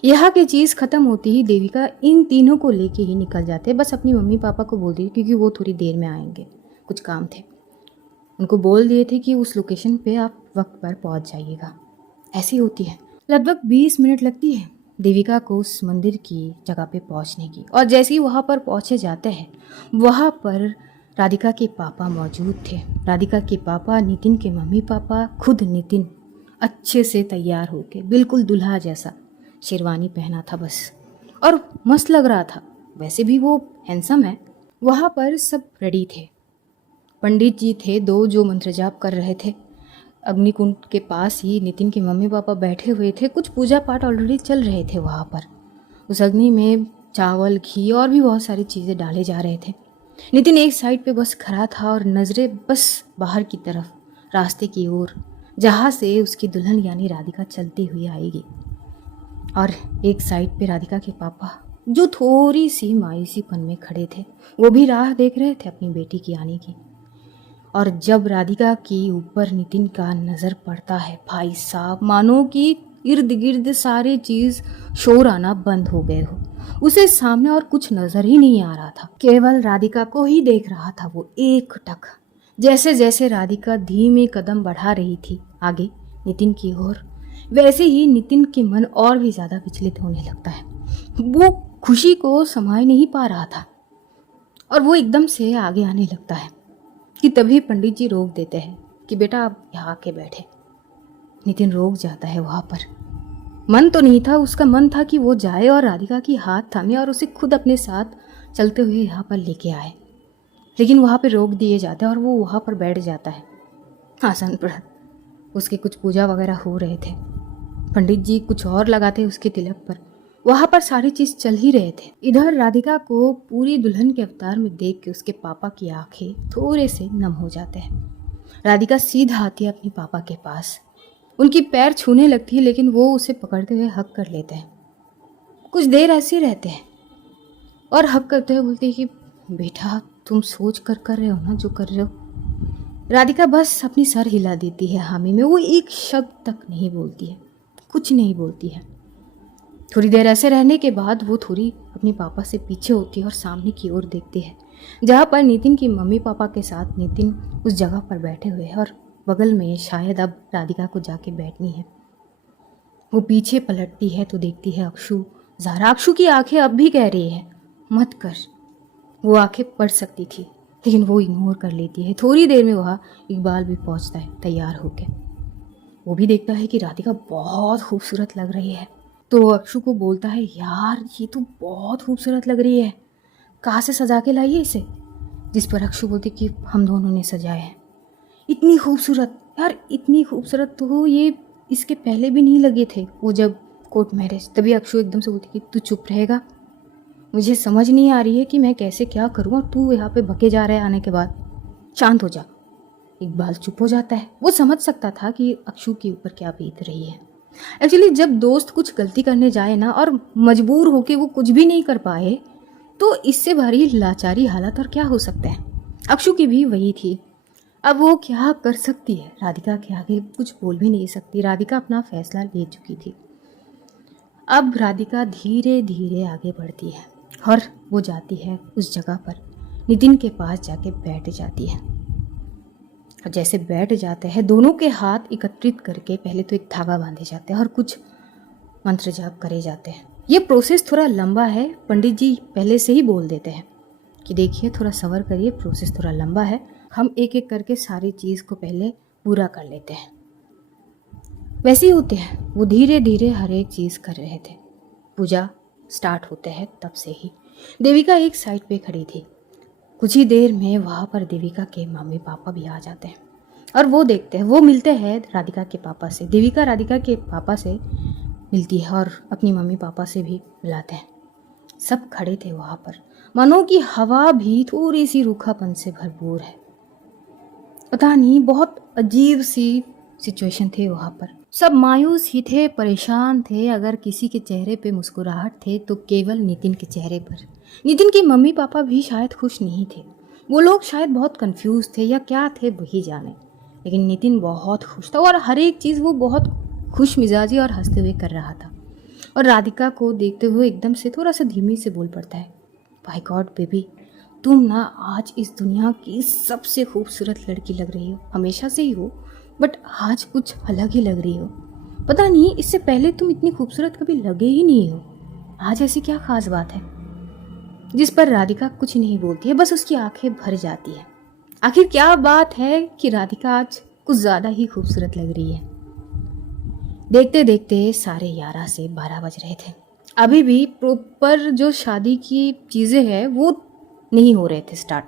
यहाँ की चीज़ ख़त्म होती ही देविका इन तीनों को लेके ही निकल जाते, बस अपनी मम्मी पापा को बोल दी क्योंकि वो थोड़ी देर में आएंगे, कुछ काम थे, उनको बोल दिए थे कि उस लोकेशन पे आप वक्त पर पहुंच जाइएगा। ऐसी होती है। लगभग 20 मिनट लगती है देविका को उस मंदिर की जगह पे पहुंचने की, और जैसे ही वहाँ पर पहुँचे जाते हैं, वहाँ पर राधिका के पापा मौजूद थे। राधिका के पापा, नितिन के मम्मी पापा, खुद नितिन अच्छे से तैयार होके, बिल्कुल दूल्हा जैसा शेरवानी पहना था बस, और मस्त लग रहा था, वैसे भी वो हैंडसम है। वहाँ पर सब रेडी थे। पंडित जी थे 2 जो मंत्र जाप कर रहे थे। अग्निकुंड के पास ही नितिन के मम्मी पापा बैठे हुए थे, कुछ पूजा पाठ ऑलरेडी चल रहे थे वहाँ पर। उस अग्नि में चावल, घी और भी बहुत सारी चीज़ें डाले जा रहे थे। नितिन एक साइड पे बस खड़ा था और नज़रें बस बाहर की तरफ, रास्ते की ओर, जहाँ से उसकी दुल्हन यानी राधिका चलती हुई आएगी। और एक साइड पे राधिका के पापा जो थोड़ी सी मायूसीपन में खड़े थे, वो भी राह देख रहे थे अपनी बेटी की आने की। और जब राधिका की ऊपर नितिन का नज़र पड़ता है, भाई साहब मानो कि इर्द गिर्द सारे चीज़ शोर आना बंद हो गए हो। उसे सामने और कुछ नज़र ही नहीं आ रहा था, केवल राधिका को ही देख रहा था वो एकटक। जैसे जैसे राधिका धीमे कदम बढ़ा रही थी आगे नितिन की ओर, वैसे ही नितिन के मन और भी ज़्यादा विचलित होने लगता है। वो खुशी को संभाल नहीं पा रहा था और वो एकदम से आगे आने लगता है कि तभी पंडित जी रोक देते हैं कि बेटा आप यहाँ आके बैठे। नितिन रोक जाता है वहाँ पर। मन तो नहीं था उसका, मन था कि वो जाए और राधिका की हाथ थामे और उसे खुद अपने साथ चलते हुए यहाँ पर लेके आए, लेकिन वहाँ पे रोक दिए जाते हैं और वो वहाँ पर बैठ जाता है आसन पर। उसके कुछ पूजा वगैरह हो रहे थे, पंडित जी कुछ और लगाते उसके तिलक पर, वहाँ पर सारी चीज़ चल ही रहे थे। इधर राधिका को पूरी दुल्हन के अवतार में देख के उसके पापा की आंखें थोड़े से नम हो जाते हैं। राधिका सीधा आती है अपने पापा के पास, उनकी पैर छूने लगती है, लेकिन वो उसे पकड़ते हुए हक कर लेते हैं। कुछ देर ऐसे रहते हैं और हक करते हुए बोलते हैं कि बेटा तुम सोच कर रहे हो ना जो कर रहे हो। राधिका बस अपनी सर हिला देती है हामी में, वो एक शब्द तक नहीं बोलती है, कुछ नहीं बोलती है। थोड़ी देर ऐसे रहने के बाद वो थोड़ी अपने पापा से पीछे होती है और सामने की ओर देखती है जहाँ पर नितिन की मम्मी पापा के साथ नितिन उस जगह पर बैठे हुए हैं और बगल में शायद अब राधिका को जाके बैठनी है। वो पीछे पलटती है तो देखती है अक्षु ज़ारा। अक्षु की आंखें अब भी कह रही है मत कर। वो आंखें पड़ सकती थी लेकिन वो इग्नोर कर लेती है। थोड़ी देर में वहाँ इकबाल भी पहुँचता है तैयार होकर। वो भी देखता है कि राधिका बहुत खूबसूरत लग रही है, तो अक्षु को बोलता है यार ये तो बहुत खूबसूरत लग रही है, कहाँ से सजा के लाई है इसे। जिस पर अक्षु बोलती कि हम दोनों ने सजाया है। इतनी खूबसूरत यार, इतनी खूबसूरत तो ये इसके पहले भी नहीं लगे थे वो जब कोर्ट मैरिज। तभी अक्षु एकदम से बोलती कि तू चुप रहेगा, मुझे समझ नहीं आ रही है कि मैं कैसे क्या करूँ और तू यहाँ पे बके जा रहा है आने के बाद, शांत हो जा। इकबाल चुप हो जाता है। वो समझ सकता था कि अक्षु के ऊपर क्या बीत रही है। एक्चुअली जब दोस्त कुछ गलती करने जाए ना और मजबूर होके वो कुछ भी नहीं कर पाए तो इससे भारी लाचारी हालत और क्या हो सकता है। अक्षु की भी वही थी। अब वो क्या कर सकती है, राधिका के आगे कुछ बोल भी नहीं सकती। राधिका अपना फैसला ले चुकी थी। अब राधिका धीरे धीरे आगे बढ़ती है और वो जाती है उस जगह पर, नितिन के पास जाके बैठ जाती है। और जैसे बैठ जाते हैं दोनों के हाथ एकत्रित करके पहले तो एक धागा बांधे जाते हैं और कुछ मंत्र जाप करे जाते हैं। ये प्रोसेस थोड़ा लंबा है, पंडित जी पहले से ही बोल देते हैं कि देखिए थोड़ा सब्र करिए, प्रोसेस थोड़ा लंबा है, हम एक एक करके सारी चीज़ को पहले पूरा कर लेते हैं। वैसे ही होते हैं, वो धीरे धीरे हर एक चीज़ कर रहे थे। पूजा स्टार्ट होते हैं तब से ही। देविका एक साइड पे खड़ी थी। कुछ ही देर में वहाँ पर देविका के मम्मी पापा भी आ जाते हैं और वो देखते हैं, वो मिलते हैं राधिका के पापा से। देविका राधिका के पापा से मिलती है और अपनी मम्मी पापा से भी मिलाते हैं। सब खड़े थे वहाँ पर, मानो कि हवा भी थोड़ी सी रूखापन से भरपूर है। पता नहीं, बहुत अजीब सी सिचुएशन थे वहाँ पर। सब मायूस ही थे, परेशान थे। अगर किसी के चेहरे पे मुस्कुराहट थे तो केवल नितिन के चेहरे पर। नितिन के मम्मी पापा भी शायद खुश नहीं थे, वो लोग शायद बहुत कंफ्यूज थे या क्या थे वही जाने। लेकिन नितिन बहुत खुश था और हर एक चीज़ वो बहुत खुश मिजाजी और हंसते हुए कर रहा था। और राधिका को देखते हुए एकदम से थोड़ा सा धीमे से बोल पड़ता है, बाय गॉड बेबी, तुम ना आज इस दुनिया की सबसे खूबसूरत लड़की लग रही हो। हमेशा से ही हो, बट आज कुछ अलग ही लग रही हो। पता नहीं इससे पहले तुम इतनी खूबसूरत कभी लगे ही नहीं हो, आज ऐसी क्या खास बात है। जिस पर राधिका कुछ नहीं बोलती है, बस उसकी आंखें भर जाती है। आखिर क्या बात है कि राधिका आज कुछ ज़्यादा ही खूबसूरत लग रही है। देखते देखते साढ़े 11 से 12 बज रहे थे। अभी भी प्रॉपर जो शादी की चीज़ें हैं वो नहीं हो रहे थे स्टार्ट,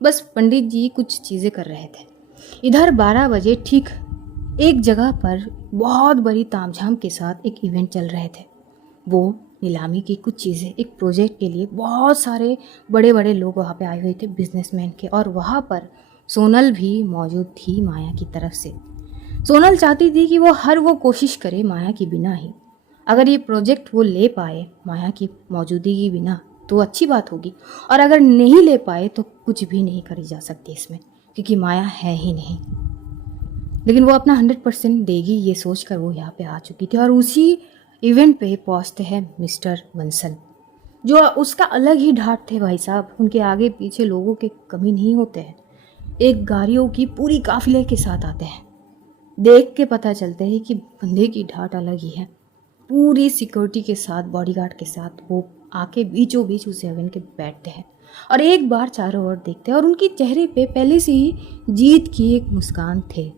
बस पंडित जी कुछ चीज़ें कर रहे थे। इधर 12 बजे ठीक एक जगह पर बहुत बड़ी तामझाम के साथ एक इवेंट चल रहे थे। वो नीलामी की कुछ चीज़ें, एक प्रोजेक्ट के लिए बहुत सारे बड़े बड़े लोग वहाँ पे आए हुए थे, बिजनेसमैन के। और वहाँ पर सोनल भी मौजूद थी माया की तरफ से। सोनल चाहती थी कि वो कोशिश करे माया के बिना ही। अगर ये प्रोजेक्ट वो ले पाए माया की मौजूदगी बिना तो अच्छी बात होगी, और अगर नहीं ले पाए तो कुछ भी नहीं करी जा सकती इसमें, क्योंकि माया है ही नहीं। लेकिन वो अपना 100% देगी ये सोचकर वो यहाँ पे आ चुकी थी। और उसी इवेंट पे पहुँचते हैं मिस्टर बंसल, जो उसका अलग ही ढाट थे भाई साहब। उनके आगे पीछे लोगों के कमी नहीं होते हैं, एक गाड़ियों की पूरी काफिले के साथ आते हैं। देख के पता चलता है कि बंदे की ढाट अलग ही है। पूरी सिक्योरिटी के साथ, बॉडीगार्ड के साथ वो आके बीचों बीच उस इवेंट के बैठते हैं और एक बार चारों ओर देखते हैं, और उनके चेहरे पे पहले से ही जीत की एक मुस्कान थे,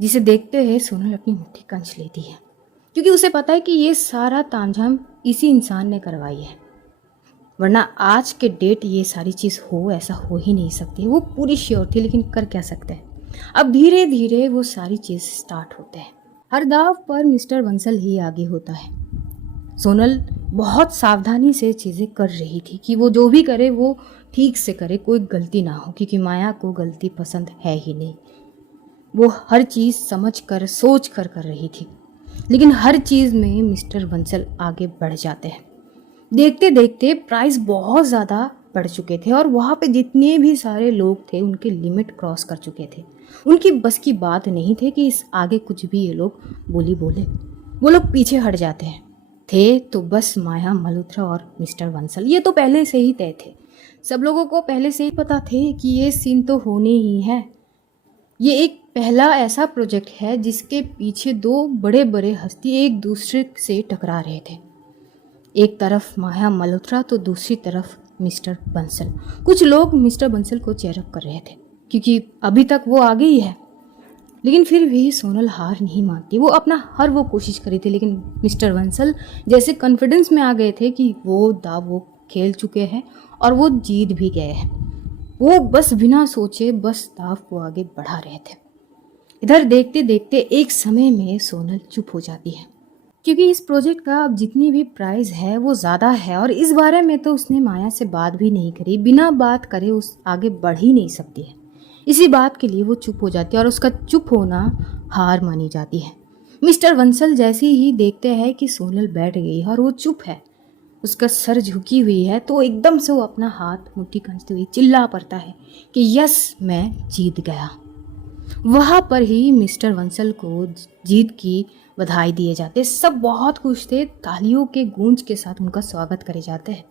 जिसे देखते हुए सोनल अपनी मुट्ठी कंच लेती है, क्योंकि उसे पता है कि ये सारा तामझाम इसी इंसान ने करवाई है, वरना आज के डेट ये सारी चीज़ हो ऐसा हो ही नहीं सकती। वो पूरी श्योर थी, लेकिन कर क्या सकते हैं। अब धीरे धीरे वो सारी चीज़ स्टार्ट होते हैं। हर दाव पर मिस्टर बंसल ही आगे होता है। सोनल बहुत सावधानी से चीज़ें कर रही थी कि वो जो भी करे वो ठीक से करे, कोई गलती ना हो, क्योंकि माया को गलती पसंद है ही नहीं। वो हर चीज़ समझ कर सोच कर रही थी, लेकिन हर चीज़ में मिस्टर बंसल आगे बढ़ जाते हैं। देखते देखते प्राइस बहुत ज़्यादा बढ़ चुके थे, और वहाँ पे जितने भी सारे लोग थे उनके लिमिट क्रॉस कर चुके थे। उनकी बस की बात नहीं थे कि इस आगे कुछ भी ये लोग बोले। वो लोग पीछे हट जाते हैं। थे तो बस माया मल्होत्रा और मिस्टर बंसल, ये तो पहले से ही तय थे। सब लोगों को पहले से ही पता थे कि ये सीन तो होने ही है। ये एक पहला ऐसा प्रोजेक्ट है जिसके पीछे दो बड़े बड़े हस्ती एक दूसरे से टकरा रहे थे। एक तरफ माया मल्होत्रा तो दूसरी तरफ मिस्टर बंसल। कुछ लोग मिस्टर बंसल को चेयरअप कर रहे थे, क्योंकि अभी तक वो आगे ही है। लेकिन फिर भी सोनल हार नहीं मानती। वो अपना हर वो कोशिश करी थी, लेकिन मिस्टर बंसल जैसे कॉन्फिडेंस में आ गए थे कि वो दाव वो खेल चुके हैं और वो जीत भी गए हैं। वो बस बिना सोचे बस दाव को आगे बढ़ा रहे थे। इधर देखते देखते एक समय में सोनल चुप हो जाती है, क्योंकि इस प्रोजेक्ट का अब जितनी भी प्राइस है वो ज़्यादा है, और इस बारे में तो उसने माया से बात भी नहीं करी। बिना बात करे उस आगे बढ़ ही नहीं सकती है। इसी बात के लिए वो चुप हो जाती है, और उसका चुप होना हार मानी जाती है। मिस्टर बंसल जैसे ही देखते हैं कि सोनल बैठ गई है और वो चुप है, उसका सर झुकी हुई है, तो एकदम से वो अपना हाथ मुट्ठी खींचते हुए चिल्ला पड़ता है कि यस, मैं जीत गया। वहाँ पर ही मिस्टर बंसल को जीत की बधाई दिए जाते। सब बहुत खुश थे, तालियों के गूंज के साथ उनका स्वागत करे जाते हैं,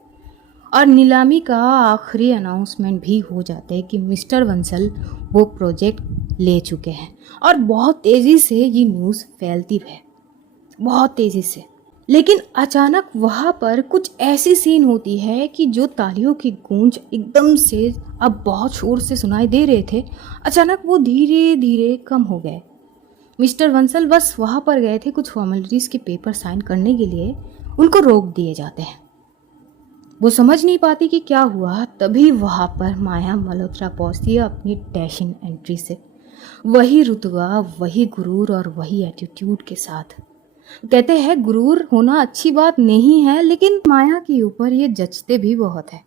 और नीलामी का आखिरी अनाउंसमेंट भी हो जाता है कि मिस्टर बंसल वो प्रोजेक्ट ले चुके हैं। और बहुत तेज़ी से ये न्यूज़ फैलती है, बहुत तेज़ी से। लेकिन अचानक वहाँ पर कुछ ऐसी सीन होती है कि जो तालियों की गूंज एकदम से अब बहुत शोर से सुनाई दे रहे थे, अचानक वो धीरे धीरे कम हो गए। मिस्टर बंसल बस वहाँ पर गए थे कुछ फॉर्मेलिटीज़ के पेपर साइन करने के लिए, उनको रोक दिए जाते हैं। वो समझ नहीं पाती कि क्या हुआ। तभी वहाँ पर माया मल्होत्रा पहुँचती है अपनी डैशिंग एंट्री से, वही रुतबा, वही गुरूर और वही एटीट्यूड के साथ। कहते हैं गुरूर होना अच्छी बात नहीं है, लेकिन माया के ऊपर ये जचते भी बहुत है।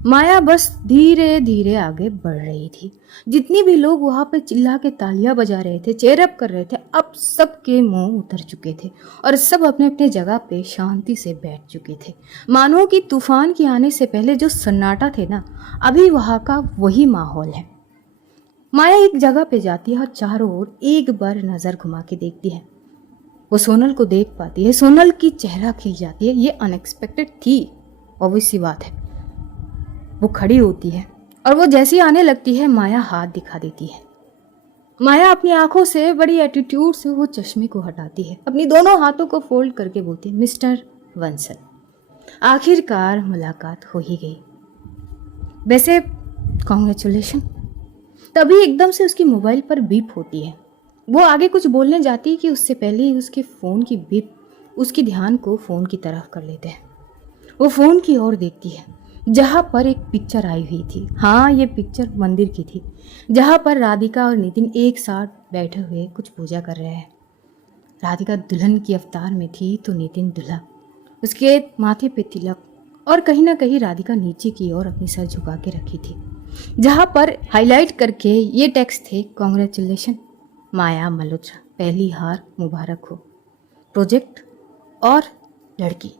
माया बस धीरे धीरे आगे बढ़ रही थी। जितनी भी लोग वहाँ पे चिल्ला के तालियां बजा रहे थे, चेयरअप कर रहे थे, अब सबके मुंह उतर चुके थे और सब अपने अपने जगह पे शांति से बैठ चुके थे। मानो कि तूफान के आने से पहले जो सन्नाटा थे ना, अभी वहाँ का वही माहौल है। माया एक जगह पे जाती है और चारों ओर एक बार नज़र घुमा के देखती है। वो सोनल को देख पाती है। सोनल की चेहरा खिल जाती है। ये अनएक्सपेक्टेड थी, ऑब्वियस सी बात है। वो खड़ी होती है और वो जैसी आने लगती है, माया हाथ दिखा देती है। माया अपनी आंखों से बड़ी एटीट्यूड से वो चश्मे को हटाती है, अपनी दोनों हाथों को फोल्ड करके बोलती है, मिस्टर बंसल, आखिरकार मुलाकात हो ही गई। वैसे कॉन्ग्रेचुलेशन। तभी एकदम से उसकी मोबाइल पर बीप होती है। वो आगे कुछ बोलने जाती है कि उससे पहले ही उसके फ़ोन की बीप उसकी ध्यान को फ़ोन की तरफ कर लेते हैं। वो फ़ोन की ओर देखती है जहाँ पर एक पिक्चर आई हुई थी। हाँ, ये पिक्चर मंदिर की थी, जहाँ पर राधिका और नितिन एक साथ बैठे हुए कुछ पूजा कर रहे हैं। राधिका दुल्हन की अवतार में थी तो नितिन दूल्हा, उसके माथे पे तिलक, और कहीं ना कहीं राधिका नीचे की ओर अपनी सर झुका के रखी थी, जहाँ पर हाईलाइट करके ये टेक्स्ट थे, कॉन्ग्रेचुलेशन माया मल्होत्रा, पहली हार मुबारक हो। प्रोजेक्ट और लड़की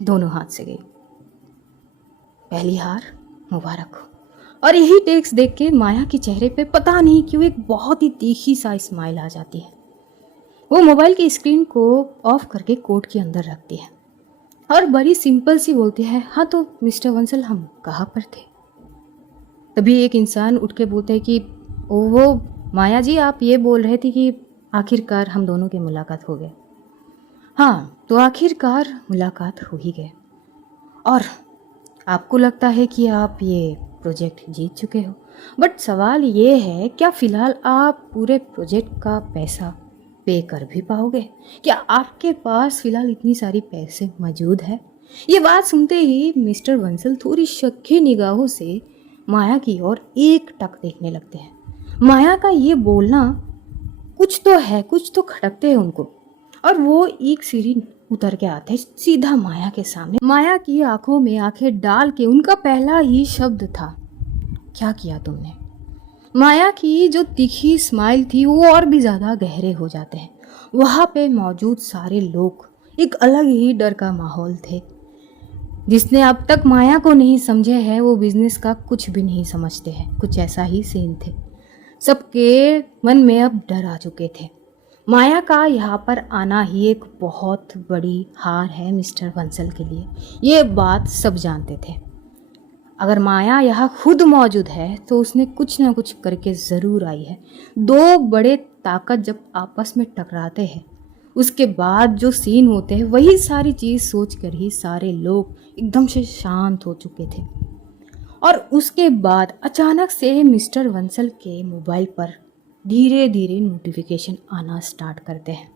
दोनों हाथ से गई। पहली हार मुबारक हो। और यही टेक्स्ट देख के माया के चेहरे पे पता नहीं क्यों एक बहुत ही तीखी सा स्माइल आ जाती है। वो मोबाइल की स्क्रीन को ऑफ करके कोट के अंदर रखती है और बड़ी सिंपल सी बोलती है, हाँ तो मिस्टर बंसल हम कहाँ पर थे? तभी एक इंसान उठ के बोलता है कि वो माया जी, आप ये बोल रहे थे कि आखिरकार हम दोनों की मुलाकात हो गई। हाँ, तो आखिरकार मुलाकात हो ही गई। और आपको लगता है कि आप ये प्रोजेक्ट जीत चुके हो, बट सवाल ये है, क्या फ़िलहाल आप पूरे प्रोजेक्ट का पैसा पे कर भी पाओगे? क्या आपके पास फ़िलहाल इतनी सारी पैसे मौजूद है? ये बात सुनते ही मिस्टर बंसल थोड़ी शक्की निगाहों से माया की ओर एक टक देखने लगते हैं। माया का ये बोलना कुछ तो है, कुछ तो खटकते हैं उनको। और वो एक सीढ़ी उतर के आते हैं सीधा माया के सामने। माया की आंखों में आंखें डाल के उनका पहला ही शब्द था, क्या किया तुमने? माया की जो तीखी स्माइल थी वो और भी ज़्यादा गहरे हो जाते हैं। वहाँ पे मौजूद सारे लोग एक अलग ही डर का माहौल थे। जिसने अब तक माया को नहीं समझे है वो बिजनेस का कुछ भी नहीं समझते हैं। कुछ ऐसा ही सीन थे। सबके मन में अब डर आ चुके थे। माया का यहाँ पर आना ही एक बहुत बड़ी हार है मिस्टर बंसल के लिए। ये बात सब जानते थे। अगर माया यहाँ खुद मौजूद है तो उसने कुछ ना कुछ करके ज़रूर आई है। दो बड़े ताकत जब आपस में टकराते हैं उसके बाद जो सीन होते हैं वही सारी चीज़ सोच कर ही सारे लोग एकदम से शांत हो चुके थे। और उसके बाद अचानक से मिस्टर बंसल के मोबाइल पर धीरे धीरे नोटिफिकेशन आना स्टार्ट करते हैं।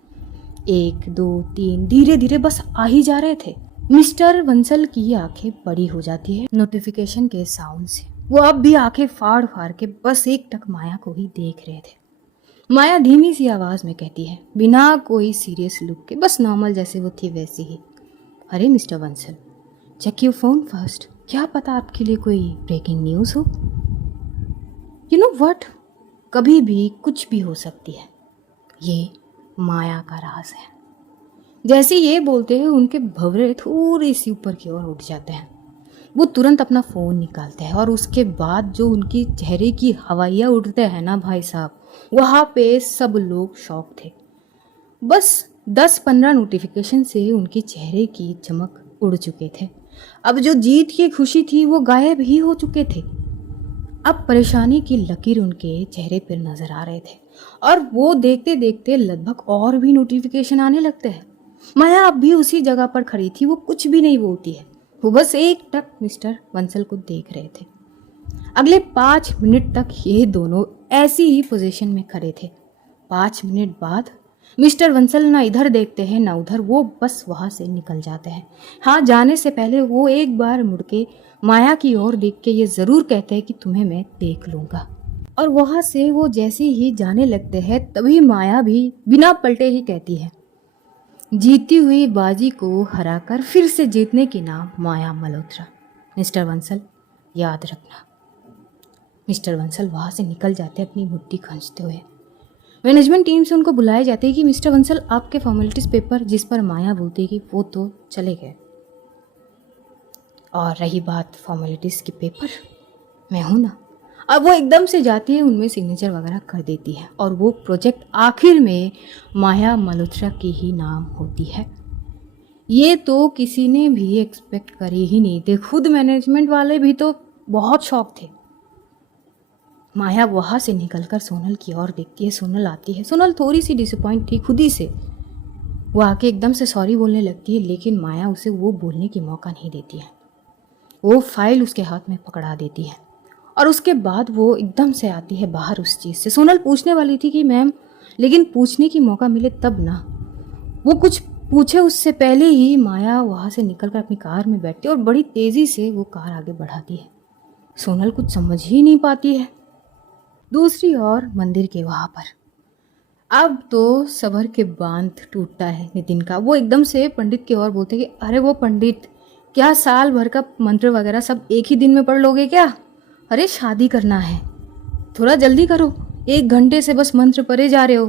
1 2 3 धीरे धीरे बस आ ही जा रहे थे। मिस्टर बंसल की आंखें बड़ी हो जाती है नोटिफिकेशन के साउंड से। वो अब भी आंखें फाड़ फाड़ के बस एक टक माया को ही देख रहे थे। माया धीमी सी आवाज में कहती है, बिना कोई सीरियस लुक के, बस नॉर्मल जैसे वो थी वैसे ही, अरे mister Bansal, check your phone first. क्या पता आपके लिए कोई ब्रेकिंग न्यूज़ हो। यू नो व्हाट, कभी भी कुछ भी हो सकती है। ये माया का राज है। जैसे ये बोलते हैं उनके भंवरे थोड़ी सी ऊपर की ओर उठ जाते हैं। वो तुरंत अपना फ़ोन निकालते हैं और उसके बाद जो उनकी चेहरे की हवाइयाँ उड़ते हैं ना भाई साहब, वहाँ पे सब लोग शॉक थे। बस 10-15 नोटिफिकेशन से उनके चेहरे की चमक उड़ चुके थे। अब जो जीत की खुशी थी वो गायब ही हो चुके थे। अब परेशानी की लकीर उनके चेहरे पर नजर आ रहे थे और वो देखते देखते लगभग और भी नोटिफिकेशन आने लगते हैं। माया अब भी उसी जगह पर खड़ी थी। वो कुछ भी नहीं बोलती है। वो बस एक टक मिस्टर बंसल को देख रहे थे। अगले 5 मिनट तक ये दोनों ऐसी ही पोजीशन में खड़े थे। 5 मिनट बाद मिस्टर बंसल ना इधर देखते हैं ना उधर। वो बस वहाँ से निकल जाते हैं। हाँ, जाने से पहले वो एक बार मुड़ के माया की ओर देख के ये ज़रूर कहते हैं कि तुम्हें मैं देख लूँगा। और वहाँ से वो जैसे ही जाने लगते हैं तभी माया भी बिना पलटे ही कहती है, जीती हुई बाजी को हराकर फिर से जीतने की नाम माया मल्होत्रा। मिस्टर बंसल याद रखना। मिस्टर बंसल वहाँ से निकल जाते अपनी मुट्ठी खींचते हुए। मैनेजमेंट टीम से उनको बुलाए जाते हैं कि मिस्टर बंसल आपके फॉर्मेलिटीज़ पेपर, जिस पर माया बोलती है कि वो तो चले गए, और रही बात फॉर्मेलिटीज़ के पेपर, मैं हूँ ना। अब वो एकदम से जाती है, उनमें सिग्नेचर वगैरह कर देती है और वो प्रोजेक्ट आखिर में माया मल्होत्रा की ही नाम होती है। ये तो किसी ने भी एक्सपेक्ट करे ही नहीं थे। खुद मैनेजमेंट वाले भी तो बहुत शॉक थे। माया वहाँ से निकलकर सोनल की ओर देखती है। सोनल आती है। सोनल थोड़ी सी डिसअपॉइंट थी खुद ही से। वो आके एकदम से सॉरी बोलने लगती है, लेकिन माया उसे वो बोलने की मौका नहीं देती है। वो फाइल उसके हाथ में पकड़ा देती है और उसके बाद वो एकदम से आती है बाहर उस चीज़ से। सोनल पूछने वाली थी कि मैम, लेकिन पूछने की मौका मिले तब ना। वो कुछ पूछे उससे पहले ही माया वहाँ से निकलकर अपनी कार में बैठती है और बड़ी तेज़ी से वो कार आगे बढ़ाती है। सोनल कुछ समझ ही नहीं पाती है। दूसरी ओर मंदिर के वहाँ पर अब तो सबर के बांध टूटता है नितिन का। वो एकदम से पंडित की ओर बोलते कि अरे वो पंडित, क्या साल भर का मंत्र वगैरह सब एक ही दिन में पढ़ लोगे क्या? अरे शादी करना है, थोड़ा जल्दी करो। 1 घंटे से बस मंत्र पढ़े जा रहे हो।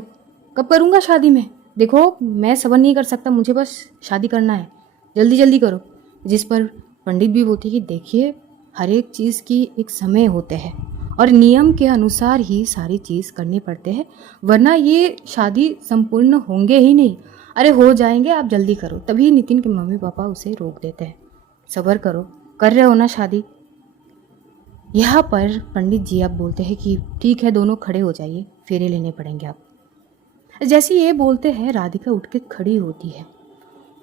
कब करूँगा शादी में? देखो मैं सब्र नहीं कर सकता, मुझे बस शादी करना है, जल्दी जल्दी करो। जिस पर पंडित भी बोलते कि देखिए हर एक चीज़ की एक समय होते हैं और नियम के अनुसार ही सारी चीज़ करनी पड़ते हैं, वरना ये शादी संपूर्ण होंगे ही नहीं। अरे हो जाएंगे, आप जल्दी करो। तभी नितिन के मम्मी पापा उसे रोक देते हैं, सब्र करो, कर रहे हो ना शादी। यहाँ पर पंडित जी अब बोलते हैं कि ठीक है, दोनों खड़े हो जाइए, फेरे लेने पड़ेंगे आप। जैसे ये बोलते हैं राधिका उठ के खड़ी होती है।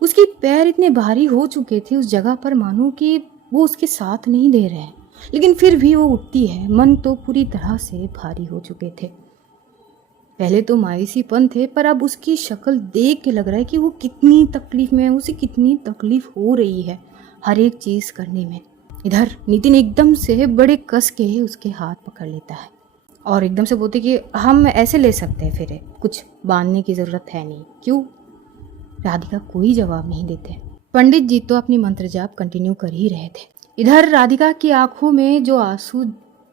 उसके पैर इतने भारी हो चुके थे उस जगह पर, मानो कि वो उसके साथ नहीं दे रहे हैं, लेकिन फिर भी वो उठती है। मन तो पूरी तरह से भारी हो चुके थे। पहले तो मायूसीपन थे, पर अब उसकी शक्ल देख के लग रहा है कि वो कितनी तकलीफ में है, उसे कितनी तकलीफ हो रही है हर एक चीज़ करने में। इधर नितिन एकदम से बड़े कस के उसके हाथ पकड़ लेता है और एकदम से बोलते कि हम ऐसे ले सकते हैं, फिर कुछ बांधने की ज़रूरत है नहीं, क्यों? राधिका कोई जवाब नहीं देते। पंडित जी तो अपनी मंत्र जाप कंटिन्यू कर ही रहे थे। इधर राधिका की आंखों में जो आंसू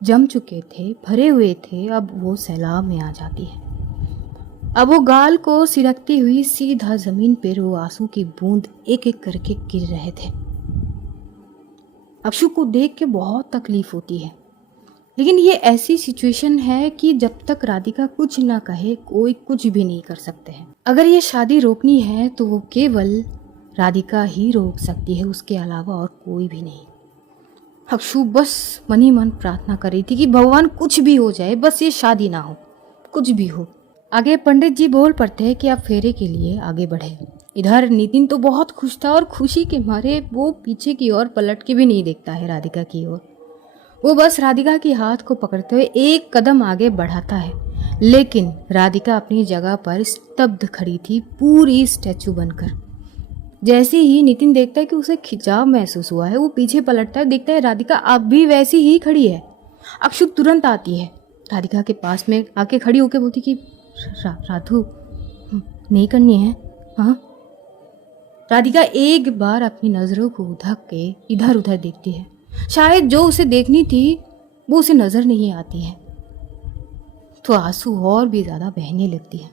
जम चुके थे, भरे हुए थे, अब वो सैलाब में आ जाती है। अब वो गाल को सिरकती हुई सीधा जमीन पर वो आंसू की बूंद एक एक करके गिर रहे थे। अक्षु को देख के बहुत तकलीफ होती है, लेकिन ये ऐसी सिचुएशन है कि जब तक राधिका कुछ ना कहे कोई कुछ भी नहीं कर सकते हैं। अगर ये शादी रोकनी है तो वो केवल राधिका ही रोक सकती है, उसके अलावा और कोई भी नहीं। अक्षु बस मन ही मन प्रार्थना कर रही थी कि भगवान कुछ भी हो जाए, बस ये शादी ना हो, कुछ भी हो। आगे पंडित जी बोल पड़ते हैं कि आप फेरे के लिए आगे बढ़े। इधर नितिन तो बहुत खुश था और खुशी के मारे वो पीछे की ओर पलट के भी नहीं देखता है राधिका की ओर। वो बस राधिका के हाथ को पकड़ते हुए एक कदम आगे बढ़ाता है, लेकिन राधिका अपनी जगह पर स्तब्ध खड़ी थी, पूरी स्टैचू बनकर। जैसे ही नितिन देखता है कि उसे खिंचाव महसूस हुआ है, वो पीछे पलटता है, देखता है राधिका अब भी वैसी ही खड़ी है। अक्षु तुरंत आती है, राधिका के पास में आके खड़ी होकर बोलती कि राधु नहीं करनी है, हाँ? राधिका एक बार अपनी नजरों को ढक के इधर उधर देखती है, शायद जो उसे देखनी थी वो उसे नजर नहीं आती है, तो आंसू और भी ज्यादा बहने लगती है।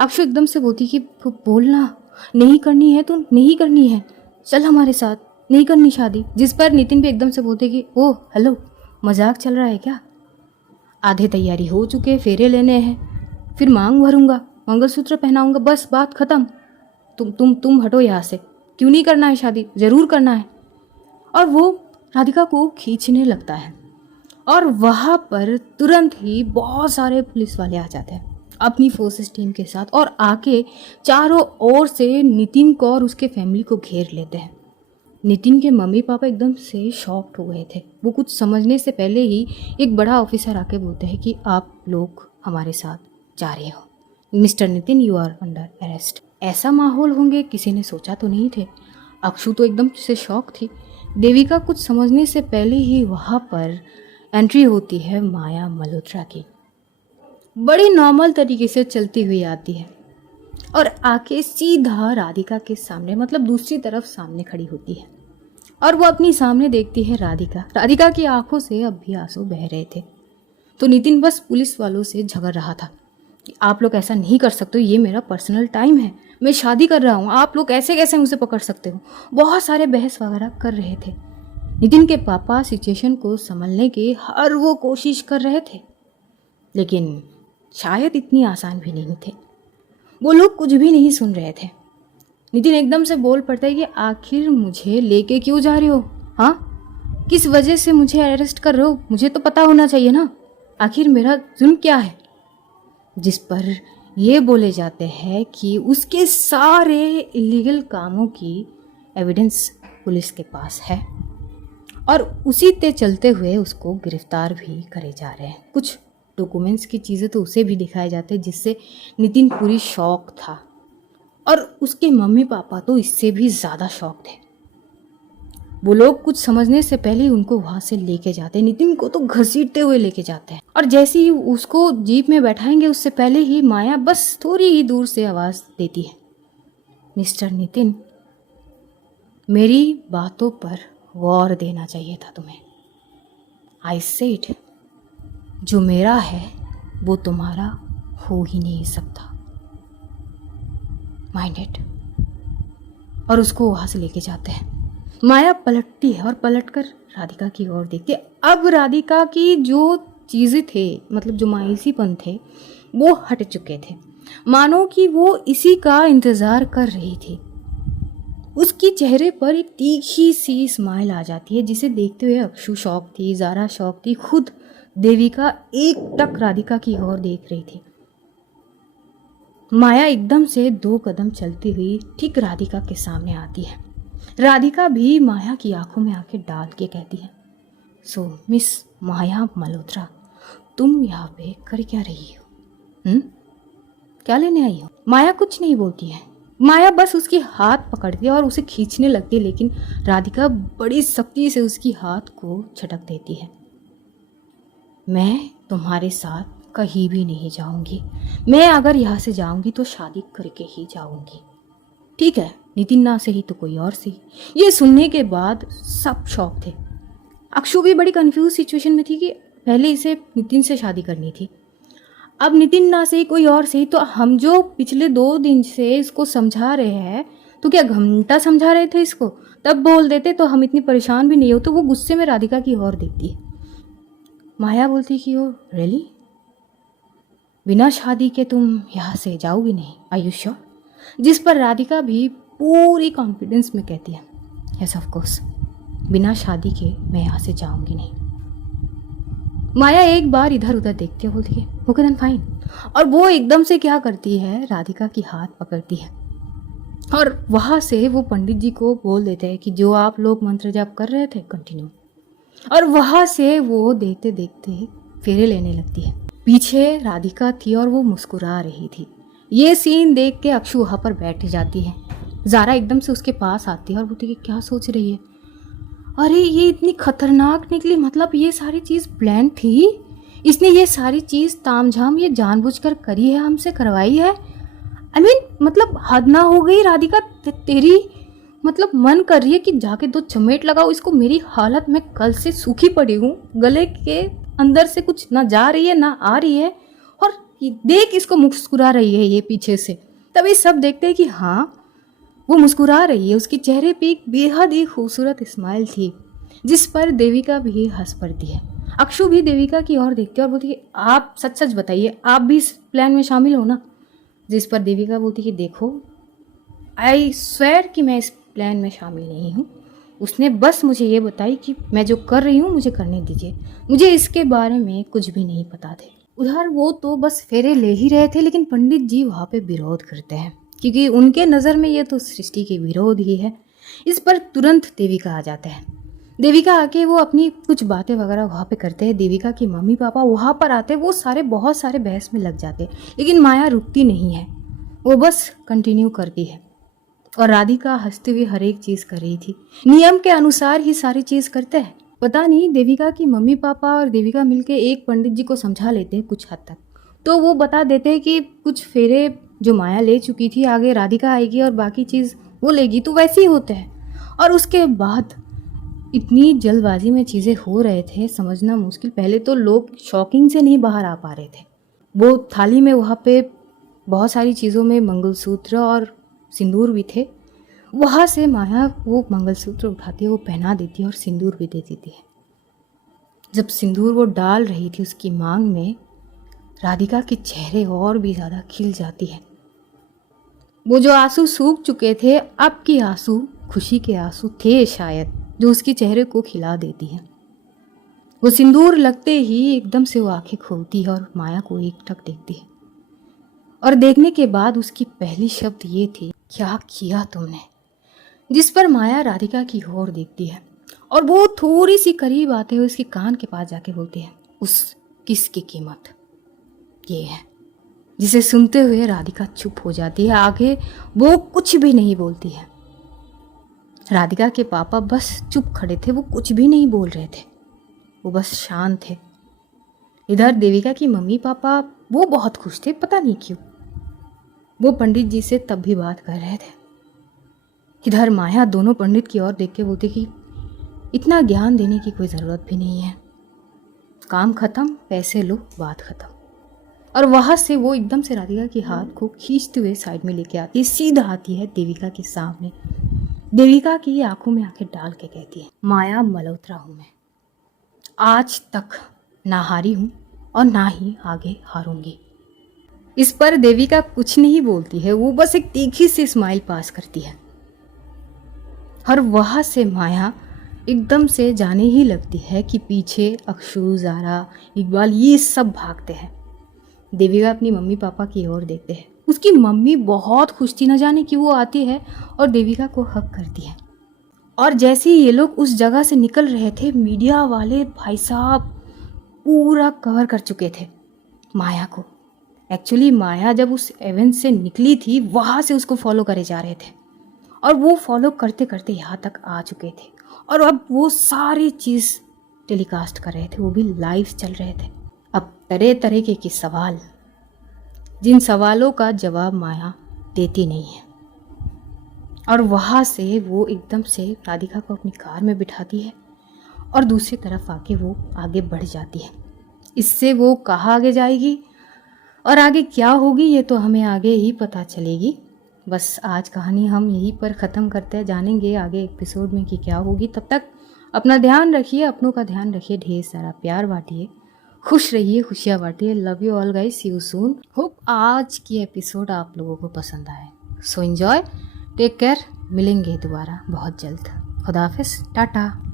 अक्षु एकदम से बोलती कि बोलना, नहीं करनी है तो नहीं करनी है, चल हमारे साथ, नहीं करनी शादी। जिस पर नितिन भी एकदम से बोलते कि ओह हेलो, मजाक चल रहा है क्या? आधे तैयारी हो चुके, फेरे लेने हैं, फिर मांग भरूंगा, मंगलसूत्र पहनाऊंगा, बस बात खत्म। तुम हटो यहाँ से, क्यों नहीं करना है शादी? जरूर करना है। और वो राधिका को खींचने लगता है और वहाँ पर तुरंत ही बहुत सारे पुलिस वाले आ जाते हैं अपनी फोर्सेस टीम के साथ और आके चारों ओर से नितिन को और उसके फैमिली को घेर लेते हैं। नितिन के मम्मी पापा एकदम से शॉक्ड हो गए थे। वो कुछ समझने से पहले ही एक बड़ा ऑफिसर आके बोलते हैं कि आप लोग हमारे साथ जा रहे हो, mister Nitin you are under arrest. ऐसा माहौल होंगे किसी ने सोचा तो नहीं थे। अक्षु तो एकदम से शॉक थी। देविका कुछ समझने से पहले ही वहाँ पर एंट्री होती है माया मल्होत्रा की। बड़ी नॉर्मल तरीके से चलती हुई आती है और आके सीधा राधिका के सामने, मतलब दूसरी तरफ सामने खड़ी होती है और वो अपनी सामने देखती है राधिका। राधिका की आंखों से अब भी आंसू बह रहे थे। तो नितिन बस पुलिस वालों से झगड़ रहा था कि आप लोग ऐसा नहीं कर सकते, ये मेरा पर्सनल टाइम है, मैं शादी कर रहा हूँ, आप लोग ऐसे कैसे मुझे पकड़ सकते हो। बहुत सारे बहस वगैरह कर रहे थे। नितिन के पापा सिचुएशन को संभलने की हर वो कोशिश कर रहे थे, लेकिन शायद इतनी आसान भी नहीं थे। वो लोग कुछ भी नहीं सुन रहे थे। नितिन एकदम से बोल पड़ता है कि आखिर मुझे लेके क्यों जा रहे हो? हाँ, किस वजह से मुझे अरेस्ट कर रहे हो? मुझे तो पता होना चाहिए ना, आखिर मेरा जुर्म क्या है? जिस पर ये बोले जाते हैं कि उसके सारे इलीगल कामों की एविडेंस पुलिस के पास है और उसी ते चलते हुए उसको गिरफ्तार भी करे जा रहे हैं। कुछ डॉक्यूमेंट्स की चीज़ें तो उसे भी दिखाए जाते हैं, जिससे नितिन पूरी शॉक था और उसके मम्मी पापा तो इससे भी ज़्यादा शॉक थे। वो लोग कुछ समझने से पहले ही उनको वहाँ से लेके जाते हैं। नितिन को तो घसीटते हुए लेके जाते हैं और जैसे ही उसको जीप में बैठाएंगे उससे पहले ही माया बस थोड़ी ही दूर से आवाज़ देती है, मिस्टर नितिन, मेरी बातों पर गौर देना चाहिए था तुम्हें। आई सेड, जो मेरा है वो तुम्हारा हो ही नहीं सकता। माइंडेड, और उसको वहाँ से लेके जाते हैं। माया पलटती है और पलटकर राधिका की ओर देखती है। अब राधिका की जो चीज़ें थे, मतलब जो मायूसीपन थे, वो हट चुके थे, मानो कि वो इसी का इंतज़ार कर रही थी। उसकी चेहरे पर एक तीखी सी स्माइल आ जाती है, जिसे देखते हुए अक्षु शौक थी, ज़ारा शौक थी, खुद देविका एकटक राधिका की ओर देख रही थी। माया एकदम से 2 कदम चलती हुई ठीक राधिका के सामने आती है। राधिका भी माया की आंखों में आंखें डाल के कहती है, सो मिस माया मल्होत्रा, तुम यहाँ पे कर क्या रही हो? क्या लेने आई हो? माया कुछ नहीं बोलती है। माया बस उसकी हाथ पकड़ती है और उसे खींचने लगती है, लेकिन राधिका बड़ी सख्ती से उसकी हाथ को झटक देती है। मैं तुम्हारे साथ कहीं भी नहीं जाऊंगी। मैं अगर यहाँ से जाऊंगी तो शादी करके ही जाऊंगी। ठीक है, नितिन ना सही तो कोई और सही। ये सुनने के बाद सब शौक थे। अक्षु भी बड़ी कंफ्यूज सिचुएशन में थी कि पहले इसे नितिन से शादी करनी थी, अब नितिन ना सही कोई और सही, तो हम जो पिछले 2 दिन से इसको समझा रहे हैं, तो क्या घंटा समझा रहे थे इसको, तब बोल देते तो हम इतनी परेशान भी नहीं हो। तो वो गुस्से में राधिका की ओर देखती है। माया बोलती कि ओ रियली, बिना शादी के तुम यहाँ से जाओगी नहीं? Are you sure? जिस पर राधिका भी पूरी कॉन्फिडेंस में कहती है, यस ऑफ कोर्स, बिना शादी के मैं यहाँ से जाऊंगी नहीं। माया एक बार इधर उधर देखती है, बोलती है ओके देन फाइन, और वो एकदम से क्या करती है, राधिका की हाथ पकड़ती है और वहाँ से वो पंडित जी को बोल देते हैं कि जो आप लोग मंत्र जाप कर रहे थे कंटिन्यू, और वहाँ से वो देखते देखते फेरे लेने लगती है। पीछे राधिका थी और वो मुस्कुरा रही थी। ये सीन देख के अक्षु वहाँ पर बैठ जाती है। ज़ारा एकदम से उसके पास आती है और बोलती है क्या सोच रही है? अरे ये इतनी खतरनाक निकली, मतलब ये सारी चीज़ प्लान थी, इसने ये सारी चीज़ तामझाम ये जानबूझकर करी है, हमसे करवाई है। I mean, मतलब हद ना हो गई राधिका तेरी, मतलब मन कर रही है कि जाके 2 चमेट लगाओ इसको। मेरी हालत में कल से सूखी पड़ी हूँ, गले के अंदर से कुछ ना जा रही है ना आ रही है, और देख इसको मुस्कुरा रही है ये पीछे से। तभी सब देखते हैं कि हाँ वो मुस्कुरा रही है, उसके चेहरे पे एक बेहद ही खूबसूरत स्माइल थी, जिस पर देविका भी हंस पड़ती है। अक्षु भी देविका की ओर देखती है और बोलती है आप सच सच बताइए, आप भी इस प्लान में शामिल हो ना? जिस पर देविका बोलती है देखो, आई स्वेयर कि मैं इस प्लान में शामिल नहीं हूँ। उसने बस मुझे ये बताई कि मैं जो कर रही हूँ मुझे करने दीजिए, मुझे इसके बारे में कुछ भी नहीं पता थे। उधर वो तो बस फेरे ले ही रहे थे, लेकिन पंडित जी वहाँ पे विरोध करते हैं, क्योंकि उनके नज़र में ये तो सृष्टि के विरोध ही है। इस पर तुरंत देविका आ जाते हैं। देविका आके वो अपनी कुछ बातें वगैरह वहाँ पे करते हैं। देविका की मम्मी पापा वहाँ पर आते, वो सारे बहुत सारे बहस में लग जाते, लेकिन माया रुकती नहीं है, वो बस कंटिन्यू करती है। और राधिका हंसते हुए हर एक चीज़ कर रही थी, नियम के अनुसार ही सारी चीज़ करते हैं। पता नहीं देविका की मम्मी पापा और देविका मिलके एक पंडित जी को समझा लेते हैं कुछ हद तक, तो वो बता देते हैं कि कुछ फेरे जो माया ले चुकी थी आगे राधिका आएगी और बाकी चीज़ वो लेगी, तो वैसे ही होते हैं। और उसके बाद इतनी जल्दबाजी में चीज़ें हो रहे थे, समझना मुश्किल। पहले तो लोग शॉकिंग से नहीं बाहर आ पा रहे थे। वो थाली में वहाँ पे बहुत सारी चीज़ों में मंगलसूत्र और सिंदूर भी थे, वहाँ से माया वो मंगलसूत्र उठाती है, वो पहना देती है और सिंदूर भी दे देती है। जब सिंदूर वो डाल रही थी उसकी मांग में, राधिका के चेहरे और भी ज़्यादा खिल जाती है। वो जो आंसू सूख चुके थे, अब के आंसू खुशी के आंसू थे शायद, जो उसके चेहरे को खिला देती है। वो सिंदूर लगते ही एकदम से वो आंखें खोलती है और माया को एकटक देखती है, और देखने के बाद उसकी पहली शब्द ये थी, क्या किया तुमने? जिस पर माया राधिका की ओर देखती है और वो थोड़ी सी करीब आते हुए उसके कान के पास जाके बोलती है, उस किस की कीमत ये है। जिसे सुनते हुए राधिका चुप हो जाती है, आगे वो कुछ भी नहीं बोलती है। राधिका के पापा बस चुप खड़े थे, वो कुछ भी नहीं बोल रहे थे, वो बस शांत थे। इधर देविका की मम्मी पापा वो बहुत खुश थे, पता नहीं क्यों। वो पंडित जी से तब भी बात कर रहे थे। इधर माया दोनों पंडित की ओर देख के बोलती कि इतना ज्ञान देने की कोई ज़रूरत भी नहीं है, काम खत्म, पैसे लो, बात खत्म। और वहाँ से वो एकदम से राधिका के हाथ को खींचते हुए साइड में लेके आती है, सीधा आती है देविका के सामने। देविका की आंखों में आंखें डाल के कहती है, माया मल्होत्रा हूँ मैं, आज तक ना हारी हूँ और ना ही आगे हारूंगी। इस पर देविका कुछ नहीं बोलती है, वो बस एक तीखी सी स्माइल पास करती है और वहाँ से माया एकदम से जाने ही लगती है कि पीछे अक्षु, ज़ारा, इकबाल ये सब भागते हैं। देविका अपनी मम्मी पापा की ओर देखते हैं। उसकी मम्मी बहुत खुश थी, न जाने कि वो आती है और देविका को हक करती है। और जैसे ही ये लोग उस जगह से निकल रहे थे, मीडिया वाले भाई साहब पूरा कवर कर चुके थे माया को। एक्चुअली माया जब उस इवेंट से निकली थी, वहाँ से उसको फॉलो करे जा रहे थे और वो फॉलो करते करते यहाँ तक आ चुके थे और अब वो सारी चीज़ टेलीकास्ट कर रहे थे, वो भी लाइव चल रहे थे। अब तरह तरह के सवाल, जिन सवालों का जवाब माया देती नहीं है। और वहाँ से वो एकदम से राधिका को अपनी कार में बिठाती है और दूसरी तरफ आके वो आगे बढ़ जाती है। इससे वो कहाँ आगे जाएगी और आगे क्या होगी ये तो हमें आगे ही पता चलेगी। बस आज कहानी हम यहीं पर ख़त्म करते हैं, जानेंगे आगे एपिसोड में कि क्या होगी। तब तक अपना ध्यान रखिए, अपनों का ध्यान रखिए, ढेर सारा प्यार बांटिए, खुश रहिए, खुशियाँ बांटिए। Love you all guys, see you soon. Hope आज की एपिसोड आप लोगों को पसंद आए। सो एंजॉय, टेक केयर, मिलेंगे दोबारा बहुत जल्द। खुदा हाफिज़, टाटा।